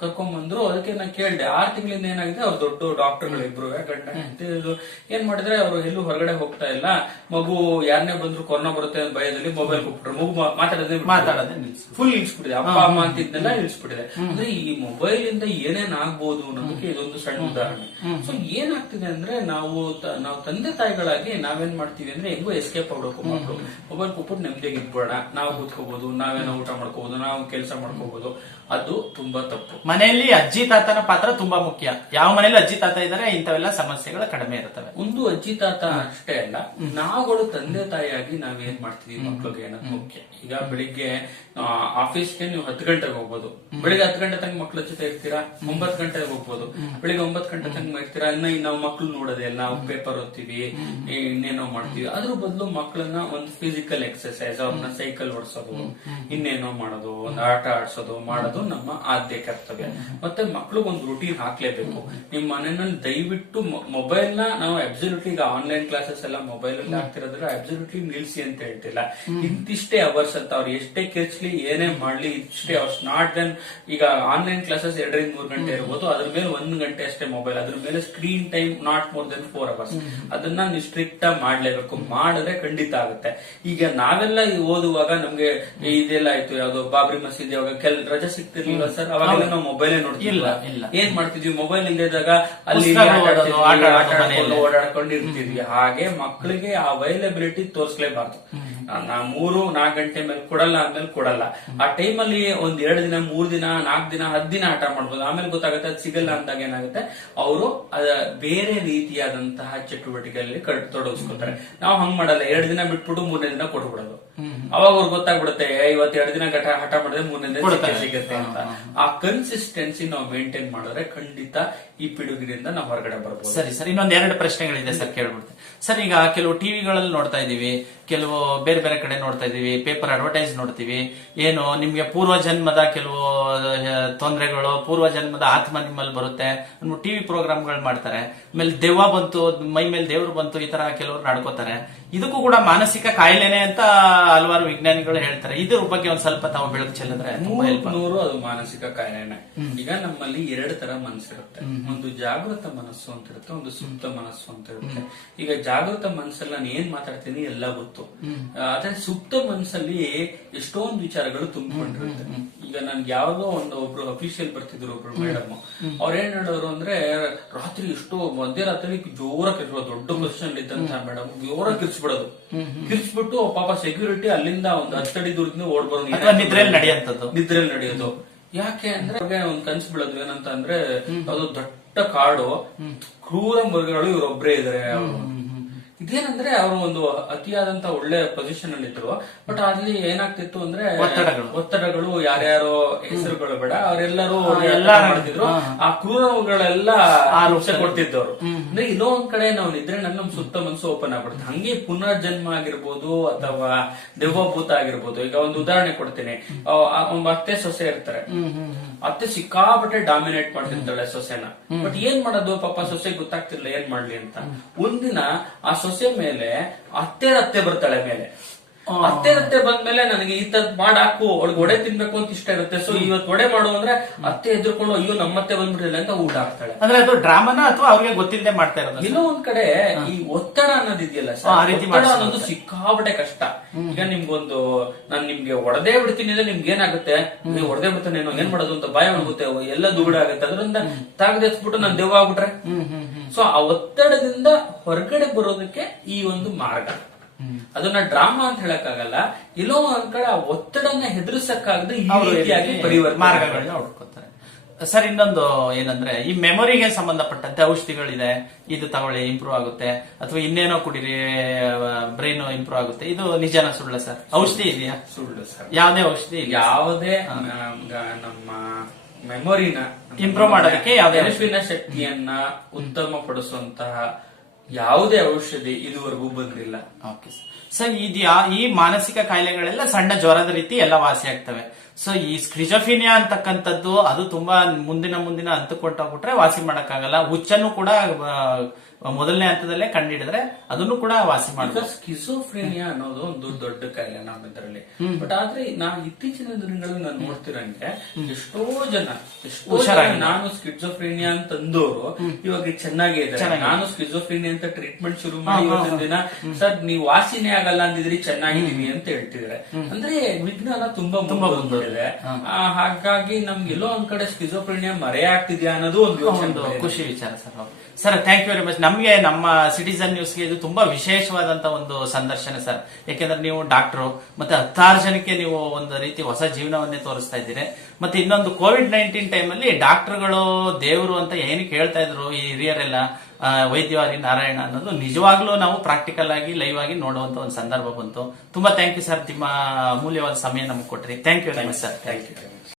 ಕರ್ಕೊಂಡ್ಬಂದ್ರು. ಅದಕ್ಕೆ ನಾನು ಕೇಳ್ದೆ 6 ತಿಂಗಳಿಂದ ಏನಾಗಿದೆ. ಅವ್ರು ದೊಡ್ಡ ಡಾಕ್ಟರ್ಗಳು ಇಬ್ರು, ಗಂಡ ಏನ್ ಮಾಡಿದ್ರೆ ಅವರು ಎಲ್ಲೂ ಹೊರಗಡೆ ಹೋಗ್ತಾ ಇಲ್ಲ. ಮಗು ಯಾರನ್ನೇ ಬಂದ್ರು ಕೊರೋನಾ ಬರುತ್ತೆ ಅಂತ ಭಯದಲ್ಲಿ ಮೊಬೈಲ್ ಕೊಟ್ಬಿಟ್ರು. ಮಗು ಮಾತಾಡೋದೇ ಫುಲ್ ಇಳಿಸ್ಬಿಟ್ಟಿದೆ. ಅಪ್ಪ ಅಮ್ಮ ಅಂತಿದ್ನೆಲ್ಲ ಇಳಿಸ್ಬಿಟ್ಟಿದೆ. ಅಂದ್ರೆ ಈ ಮೊಬೈಲ್ ಇಂದ ಏನೇನ್ ಆಗ್ಬಹುದು ಅನ್ನೋದಕ್ಕೆ ಇದೊಂದು ಸಣ್ಣ ಉದಾಹರಣೆ. ಸೊ ಏನಾಗ್ತಿದೆ ಅಂದ್ರೆ ನಾವು ತಂದೆ ತಾಯಿಗಳಾಗಿ ನಾವೇನ್ ಮಾಡ್ತೀವಿ ಅಂದ್ರೆ ಹೆಂಗೋ ಎಸ್ಕೇಪ್ ಆಗ್ಬೇಕು. ಮಕ್ಕಳು ಮೊಬೈಲ್ ಕೊಟ್ಬಿಟ್ಟು ನೆಮ್ಮದಿಯಾಗಿ ಇದ್ಬೇಡ, ನಾವು ಕೂತ್ಕೋಬಹುದು, ನಾವೇನೋ ಊಟ ಮಾಡ್ಕೋಬಹುದು, ನಾವು ಕೆಲಸ ಮಾಡ್ಕೋಬಹುದು. ಅದು ತುಂಬಾ ತಪ್ಪು. ಮನೆಯಲ್ಲಿ ಅಜ್ಜಿ ತಾತನ ಪಾತ್ರ ತುಂಬಾ ಮುಖ್ಯ. ಯಾವ ಮನೆಯಲ್ಲಿ ಅಜ್ಜಿ ತಾತ ಇದ್ದಾರೆ ಇಂಥವೆಲ್ಲ ಸಮಸ್ಯೆಗಳು ಕಡಿಮೆ ಇರ್ತವೆ. ಒಂದು ಅಜ್ಜಿ ತಾತ ಅಷ್ಟೇ ಅಲ್ಲ, ನಾವುಗಳು ತಂದೆ ತಾಯಿಯಾಗಿ ನಾವೇನ್ ಮಾಡ್ತೀವಿ ಮಕ್ಳಿಗೆ ಅನ್ನೋದು ಮುಖ್ಯ. ಈಗ ಬೆಳಿಗ್ಗೆ ಆಫೀಸ್ಗೆ ನೀವು 10 ಗಂಟೆಗೆ ಹೋಗ್ಬೋದು. ಬೆಳಿಗ್ಗೆ 10 ಗಂಟೆ ತನಕ ಮಕ್ಳ ಜೊತೆ ಇರ್ತೀರಾ, 9 ಗಂಟೆಗೆ ಹೋಗ್ಬೋದು. ಬೆಳಿಗ್ಗೆ 9 ಗಂಟೆ ತನಕ ಇರ್ತೀರಾ, ನಾವು ಮಕ್ಳು ನೋಡೋದೇ, ನಾವು ಪೇಪರ್ ಓದ್ತೀವಿ, ಇನ್ನೇನೋ ಮಾಡ್ತೀವಿ. ಅದ್ರ ಬದಲು ಮಕ್ಕಳನ್ನ ಒಂದು ಫಿಸಿಕಲ್ ಎಕ್ಸರ್ಸೈಸ್, ಅವ್ರನ್ನ ಸೈಕಲ್ ಓಡಿಸೋದು, ಇನ್ನೇನೋ ಮಾಡೋದು, ಒಂದು ಆಟ ಆಡ್ಸೋದು ಮಾಡೋದು ನಮ್ಮ ಆದ್ಯ ಕರ್ತವ್ಯ. ಮತ್ತೆ ಮಕ್ಳಿಗೆ ಒಂದು ರೂಟೀನ್ ಹಾಕ್ಲೇಬೇಕು. ನಿಮ್ ಮನೆಯಲ್ಲಿ ದಯವಿಟ್ಟು ಮೊಬೈಲ್ ನ ನಾವು ಅಬ್ಸಲ್ಯೂಟ್ಲಿ, ಈಗ ಆನ್ಲೈನ್ ಕ್ಲಾಸಸ್ ಎಲ್ಲ ಮೊಬೈಲ್ ಅಲ್ಲಿ ಆಗ್ತಿರೋದ್ರೆ ಅಬ್ಸಲ್ಯೂಟ್ಲಿ ನಿಲ್ಸಿ ಅಂತ ಹೇಳ್ತಿಲ್ಲ. ಇಂತಿಷ್ಟೇ ಅವರ್ಸ್ ಅಂತ, ಅವ್ರು ಎಷ್ಟೇ ಕಿರ್ಚ್ಲಿ ಏನೇ ಮಾಡ್ಲಿ ಇಷ್ಟೇ ಅವರ್ಸ್, ನಾಟ್ ದೆನ್. ಈಗ ಆನ್ಲೈನ್ ಕ್ಲಾಸಸ್ 2 ರಿಂದ 3 ಗಂಟೆ ಇರ್ಬೋದು, ಅದ್ರ ಮೇಲೆ 1 ಗಂಟೆ ಅಷ್ಟೇ ಮೊಬೈಲ್. ಅದ್ರ ಮೇಲೆ screen time not more than 4 hours. ಅದನ್ನ ನೀವು ಸ್ಟ್ರಿಕ್ಟ್ ಆಗಿ ಮಾಡ್ಲೇಬೇಕು. ಮಾಡಿದ್ರೆ ಖಂಡಿತ ಆಗುತ್ತೆ. ಈಗ ನಾವೆಲ್ಲ ಓದುವಾಗ ನಮ್ಗೆ ಇದೆಲ್ಲ ಆಯ್ತು, ಯಾವ್ದು ಬಾಬ್ರಿ ಮಸೀದಿ, ಅವಾಗ ರಜೆ ಸಿಗ್ತಿರ್ಲಿಲ್ಲ ಸರ್, ಅವಾಗೆಲ್ಲ ನಾವು ಮೊಬೈಲೇ ನೋಡ್ತಿಲ್ಲ. ಏನ್ ಮಾಡ್ತಿದ್ವಿ, ಮೊಬೈಲ್ ಇಲ್ಲದಾಗ ಅಲ್ಲಿ ಓಡಾಡ್ಕೊಂಡು ಇರ್ತಿದ್ವಿ. ಹಾಗೆ ಮಕ್ಕಳಿಗೆ ಆ ಅವೈಲಬಿಲಿಟಿ ತೋರಿಸ್ಲೇಬಾರ್ದು. 3-4 ಗಂಟೆ ಮೇಲೆ ಕೊಡಲ್ಲ, ಆದ್ಮೇಲೆ ಕೊಡಲ್ಲ. ಆ ಟೈಮಲ್ಲಿ ಒಂದ್ 2 ದಿನ 3 ದಿನ 4 ದಿನ 10 ದಿನ ಆಟ ಮಾಡ್ಬೋದು. ಆಮೇಲೆ ಗೊತ್ತಾಗುತ್ತೆ ಅದು ಸಿಗಲ್ಲ ಅಂದಾಗ ಏನಾಗುತ್ತೆ, ಅವರು ಬೇರೆ ರೀತಿಯಾದಂತಹ ಚಟುವಟಿಕೆಯಲ್ಲಿ ತೊಡಗಿಸ್ಕೊತಾರೆ. ನಾವು ಹಂಗ್ ಮಾಡಲ್ಲ, 2 ದಿನ ಬಿಟ್ಬಿಟ್ಟು 3ನೇ ದಿನ ಕೊಟ್ಬಿಡೋದು. ಅವಾಗ ಅವ್ರಿಗೆ ಗೊತ್ತಾಗ್ಬಿಡುತ್ತೆ, ಇವತ್ತು 2 ದಿನ ಹಠ ಮಾಡಿದ್ರೆ 3ನೇ ದಿನ ಸಿಗುತ್ತೆ ಅಂತ. ಆ ಕನ್ಸಿಸ್ಟೆನ್ಸಿ ನಾವು ಮೇಂಟೈನ್ ಮಾಡಿದ್ರೆ ಖಂಡಿತ ಈ ಪಿಡುಗಿನಿಂದ ನಾವು ಹೊರಗಡೆ ಬರ್ಬೋದು. ಸರಿ ಸರ್, ಇನ್ನೊಂದ್ 2 ಪ್ರಶ್ನೆಗಳಿದೆ ಸರ್, ಕೇಳ್ಬಿಡ್ತೀನಿ ಸರ್. ಈಗ ಕೆಲವು ಟಿವಿಗಳಲ್ಲಿ ನೋಡ್ತಾ ಇದೀವಿ, ಕೆಲವು ಬೇರೆ ಬೇರೆ ಕಡೆ ನೋಡ್ತಾ ಇದೀವಿ, ಪೇಪರ್ ಅಡ್ವರ್ಟೈಸ್ ನೋಡ್ತೀವಿ. ಏನು ನಿಮ್ಗೆ ಪೂರ್ವ ಜನ್ಮದ ಕೆಲವು ತೊಂದರೆಗಳು, ಪೂರ್ವ ಜನ್ಮದ ಆತ್ಮ ನಿಮ್ಮಲ್ಲಿ ಬರುತ್ತೆ, ಟಿವಿ ಪ್ರೋಗ್ರಾಮ್ಗಳು ಮಾಡ್ತಾರೆ. ಆಮೇಲೆ ದೆವ್ವ ಬಂತು, ಮೈ ಮೇಲೆ ದೇವ್ರು ಬಂತು, ಈ ತರ ಕೆಲವರು ನಡ್ಕೋತಾರೆ. ಇದಕ್ಕೂ ಕೂಡ ಮಾನಸಿಕ ಕಾಯಿಲೆನೆ ಅಂತ ಹಲವಾರು ವಿಜ್ಞಾನಿಗಳು ಹೇಳ್ತಾರೆ. ಇದ್ರ ಬಗ್ಗೆ ಒಂದ್ ಸ್ವಲ್ಪ ತಾವು ಬೆಳಕು ಚೆಲ್ಲಿದ್ರೆ. 100% ಅದು ಮಾನಸಿಕ ಕಾಯಿಲೆನೆ. ಈಗ ನಮ್ಮಲ್ಲಿ 2 ತರ ಮನಸ್ಸಿರುತ್ತೆ. ಒಂದು ಜಾಗೃತ ಮನಸ್ಸು ಅಂತ ಇರುತ್ತೆ, ಒಂದು ಸುಪ್ತ ಮನಸ್ಸು ಅಂತ ಇರುತ್ತೆ. ಈಗ ಜಾಗೃತ ಮನಸ್ಸಲ್ಲಿ ನಾನು ಏನ್ ಮಾತಾಡ್ತೀನಿ ಎಲ್ಲ ಗೊತ್ತು. ಆದ್ರೆ ಸುಪ್ತ ಮನಸ್ಸಲ್ಲಿ ಎಷ್ಟೊಂದು ವಿಚಾರಗಳು ತುಂಬಿಕೊಂಡಿರುತ್ತೆ. ಈಗ ನನ್ಗೆ ಯಾವ್ದೋ ಒಬ್ರು ಅಫಿಷಿಯಲ್ ಬರ್ತಿದ್ರು, ಒಬ್ರು ಮೇಡಮ್. ಅವ್ರೇನ್ ಹೇಳೋರು ಅಂದ್ರೆ, ರಾತ್ರಿ ಎಷ್ಟೋ ಮಧ್ಯರಾತ್ರಿ ಜೋರಾಗಿ ದೊಡ್ಡ ಕ್ವಶನ್ ಇದ್ದಂತ ಮೇಡಮ್ ಜೋರಾಗಿ ಕಿರ್ಚ್ಬಿಡೋದು. ಕಿರ್ಚ್ಬಿಟ್ಟು ಪಾಪ ಸೆಕ್ಯೂರಿಟಿ ಅಲ್ಲಿಂದ ಒಂದು 10 ಅಡಿ ದೂರದಿಂದ ಓಡ್ ಬರೋದು, ನಿದ್ರೆಯಲ್ಲಿ ನಡೆಯೋದು. ಯಾಕೆ ಅಂದ್ರೆ ಅವ್ರಿಗೆ ಒಂದ್ ಕನ್ಸು ಬೀಳೋದು ಏನಂತ ಅಂದ್ರೆ, ಅದು ದೊಡ್ಡ ಕಾಡು, ಕ್ರೂರ ಮೃಗಗಳು ಇವರೊಬ್ಬರೇ ಇದಾರೆ. ಇದೇನಂದ್ರೆ ಅವರು ಒಂದು ಅತಿಯಾದಂತ ಒಳ್ಳೆ ಪೊಸಿಷನ್ ಅಲ್ಲಿ ಇದ್ರು. ಬಟ್ ಅಲ್ಲಿ ಏನಾಗ್ತಿತ್ತು ಅಂದ್ರೆ ಒತ್ತಡಗಳು ಯಾರ್ಯಾರೋ ಹೆಸರುಗಳು ಬೇಡ, ಅವರೆಲ್ಲರೂ ಮಾಡ್ತಿದ್ರು. ಆ ಕ್ರೂರಗಳೆಲ್ಲ ಆರೋಪ ಕೊಡ್ತಿದ್ದವ್ರು. ಅಂದ್ರೆ ಇಲ್ಲೋ ಒಂದ್ ಕಡೆ ನಾವು ನಿದ್ರೆ ನಮ್ ಸುತ್ತ ಮನಸ್ಸು ಓಪನ್ ಆಗ್ಬಿಡುತ್ತೆ. ಹಂಗೆ ಪುನರ್ಜನ್ಮ ಆಗಿರ್ಬೋದು ಅಥವಾ ದೆವ್ವಭೂತ ಆಗಿರ್ಬೋದು. ಈಗ ಒಂದು ಉದಾಹರಣೆ ಕೊಡ್ತೀನಿ. ಅತ್ತೆ ಸೊಸೆ ಇರ್ತಾರೆ. ಅತ್ತೆ ಸಿಕ್ಕಾಪಟ್ಟೆ ಡಾಮಿನೇಟ್ ಮಾಡ್ತಿರ್ತಾಳೆ ಸೊಸೆನ. ಬಟ್ ಏನ್ ಮಾಡೋದು ಪಾಪ ಸೊಸೆ ಗೊತ್ತಾಗ್ತಿರ್ಲಿಲ್ಲ ಏನ್ ಮಾಡ್ಲಿ ಅಂತ. ಒಂದಿನ ಆ ಸೊಸೆ ಮೇಲೆ ಅತ್ತೆ ಬರ್ತಾಳೆ ಮೇಲೆ. ಅತ್ತೆ ಬಂದ್ಮೇಲೆ ನನಗೆ ಈ ತದ್ ಮಾಡಾಕು, ಅವಳಿಗೆ ಒಡೆ ತಿನ್ಬೇಕು ಅಂತ ಇಷ್ಟ ಇರುತ್ತೆ. ಸೊ ಇವತ್ತು ಒಡೆ ಮಾಡು ಅಂದ್ರೆ ಅತ್ತೆ ಎದ್ರುಕೊಂಡು ಅಯ್ಯೋ ನಮ್ಮತ್ತೆ ಬಂದ್ಬಿಟ್ಟಿಲ್ಲ ಅಂತ ಊಟ ಹಾಕ್ತಾಳೆ. ಅಂದ್ರೆ ಅದು ಡ್ರಾಮಾನ ಅಥವಾ ಅವ್ರಿಗೆ ಗೊತ್ತಿಲ್ಲದೆ ಮಾಡ್ತಾ ಇರೋದು. ಇನ್ನೂ ಒಂದ್ ಕಡೆ ಈ ಒತ್ತಡ ಅನ್ನೋದಿದೆಯಲ್ಲ ಸರ್, ಒತ್ತಡ ಅನ್ನೋದು ಸಿಕ್ಕಾಪಟ್ಟೆ ಕಷ್ಟ. ಈಗ ನಿಮ್ಗೊಂದು ನಾನ್ ನಿಮ್ಗೆ ಹೊಡೆದೇ ಬಿಡ್ತೀನಿ ಅಂದ್ರೆ ನಿಮ್ಗೆ ಏನಾಗುತ್ತೆ, ನೀವು ಹೊಡೆದೇ ಬಿಡ್ತಾನೆ ಏನ್ ಮಾಡೋದು ಅಂತ ಭಯ ಆಗುತ್ತೆ, ಎಲ್ಲ ದುಗುಡ ಆಗುತ್ತೆ. ಅದರಿಂದ ತಾಗದೆಸ್ಬಿಟ್ಟು ನಾನ್ ದೆವ್ವ ಆಗ್ಬಿಟ್ರೆ. ಸೊ ಆ ಒತ್ತಡದಿಂದ ಹೊರಗಡೆ ಬರೋದಕ್ಕೆ ಈ ಒಂದು ಮಾರ್ಗ. ಅದನ್ನ ಡ್ರಾಮಾ ಅಂತ ಹೇಳಕ್ಕಾಗಲ್ಲ. ಎಲ್ಲೋ ಒಂದ್ ಕಡೆ ಆ ಒತ್ತಡನ ಹೆದರ್ಸಕ್ಕಾಗದೆ ಈ ರೀತಿಯಾಗಿ ಮಾರ್ಗಗಳನ್ನ ಹುಡ್ಕೋತಾರೆ. ಸರ್, ಇನ್ನೊಂದು ಏನಂದ್ರೆ ಈ ಮೆಮೊರಿಗೆ ಸಂಬಂಧಪಟ್ಟಂತೆ ಔಷಧಿಗಳಿದೆ, ಇದು ತಗೊಳ್ಳಿ ಇಂಪ್ರೂವ್ ಆಗುತ್ತೆ, ಅಥವಾ ಇನ್ನೇನೋ ಕುಡಿರಿ ಬ್ರೈನ್ ಇಂಪ್ರೂವ್ ಆಗುತ್ತೆ. ಇದು ನಿಜಾನ ಸುಳ್ಳ ಸರ್? ಔಷಧಿ ಇದೆಯಾ? ಸುಳ್ಳು ಸರ್. ಯಾವುದೇ ಔಷಧಿ ಯಾವುದೇ ನಮ್ಮ ಮೆಮೊರಿನ ಇಂಪ್ರೂವ್ ಮಾಡೋದಕ್ಕೆ ನೆನಪಿನ ಶಕ್ತಿಯನ್ನ ಉತ್ತಮಪಡಿಸುವಂತಹ ಯಾವುದೇ ಔಷಧಿ ಇದುವರೆಗೂ ಬಂದಿಲ್ಲ. ಓಕೆ ಸರ್, ಈ ಮಾನಸಿಕ ಕಾಯಿಲೆಗಳೆಲ್ಲ ಸಣ್ಣ ಜ್ವರದ ರೀತಿ ಎಲ್ಲ ವಾಸಿ ಆಗ್ತವೆ. ಸೊ ಈ ಸ್ಕ್ರಿಜೋಫಿನಿಯಾ ಅಂತಕ್ಕಂಥದ್ದು ಅದು ತುಂಬಾ ಮುಂದಿನ ಹಂತಕ್ಕೆ ವಾಸಿ ಮಾಡಕ್ಕಾಗಲ್ಲ. ಹುಚ್ಚನ್ನು ಕೂಡ ಮೊದಲನೇ ಹಂತದಲ್ಲೇ ಕಂಡಿಡಿದ್ರೆ ಅದನ್ನು ಕೂಡ ವಾಸಿ ಮಾಡಬಹುದು. ಸ್ಕಿಜೋಫ್ರೇನಿಯಾ ಅನ್ನೋದು ಒಂದು ದೊಡ್ಡ ಕಾಯಿಲೆ ನಮ್ಮ ಇದರಲ್ಲಿ. ಬಟ್ ಆದ್ರೆ ಇತ್ತೀಚಿನ ದಿನಗಳಲ್ಲಿ ನಾನು ನೋಡ್ತಿರಂಗೆ ಎಷ್ಟೋ ಜನ ನಾನು ಸ್ಕಿಜೋಫ್ರೇನಿಯಾ ಅಂತ ಅಂದವರು ಇವಾಗ ಚೆನ್ನಾಗೇ ಇದ್ದಾರೆ. ನಾನು ಸ್ಕಿಜೋಫ್ರೇನಿಯಾ ಅಂತ ಟ್ರೀಟ್ಮೆಂಟ್ ಶುರು ಮಾಡಿ ಇವತ್ತಿನ ದಿನ ಸರ್ ನೀವು ವಾಸಿನೇ ಆಗಲ್ಲ ಅಂದಿದ್ರಿ ಚೆನ್ನಾಗಿದೀವಿ ಅಂತ ಹೇಳ್ತಿದ್ರೆ. ಅಂದ್ರೆ ವಿಜ್ಞಾನ ತುಂಬಾ ಮುಂದೆ. ಹಾಗಾಗಿ ನಮ್ಗೆಲ್ಲೋ ಒಂದ್ ಕಡೆ ಸ್ಕಿಜೋಫ್ರೇನಿಯಾ ಮರೆ ಆಗ್ತಿದ್ಯಾ ಅನ್ನೋದು ಒಂದು ಖುಷಿ ವಿಚಾರ sir. Sir, thank you very much. ನಮಗೆ ನಮ್ಮ ಸಿಟಿಜನ್ ನ್ಯೂಸ್ಗೆ ಇದು ತುಂಬಾ ವಿಶೇಷವಾದಂತ ಒಂದು ಸಂದರ್ಶನ ಸರ್. ಯಾಕೆಂದ್ರೆ ನೀವು ಡಾಕ್ಟರು, ಮತ್ತೆ 10 ಜನಕ್ಕೆ ನೀವು ಒಂದು ರೀತಿ ಹೊಸ ಜೀವನವನ್ನೇ ತೋರಿಸ್ತಾ ಇದ್ದೀರಿ. ಮತ್ತೆ ಇನ್ನೊಂದು ಕೋವಿಡ್-19 ಟೈಮಲ್ಲಿ ಡಾಕ್ಟರ್ಗಳು ದೇವರು ಅಂತ ಏನಕ್ಕೆ ಹೇಳ್ತಾ ಇದ್ರು ಈ ಹಿರಿಯರೆಲ್ಲ, ವೈದ್ಯವಾರಿ ನಾರಾಯಣ ಅನ್ನೋದು ನಿಜವಾಗ್ಲೂ ನಾವು ಪ್ರಾಕ್ಟಿಕಲ್ ಆಗಿ ಲೈವ್ ಆಗಿ ನೋಡುವಂತ ಒಂದು ಸಂದರ್ಭ ಬಂತು. ತುಂಬಾ ಥ್ಯಾಂಕ್ ಯು ಸರ್, ನಿಮ್ಮ ಅಮೂಲ್ಯವಾದ ಸಮಯ ನಮ್ಗೆ ಕೊಟ್ರಿ. Thank you very much sir. Thank you.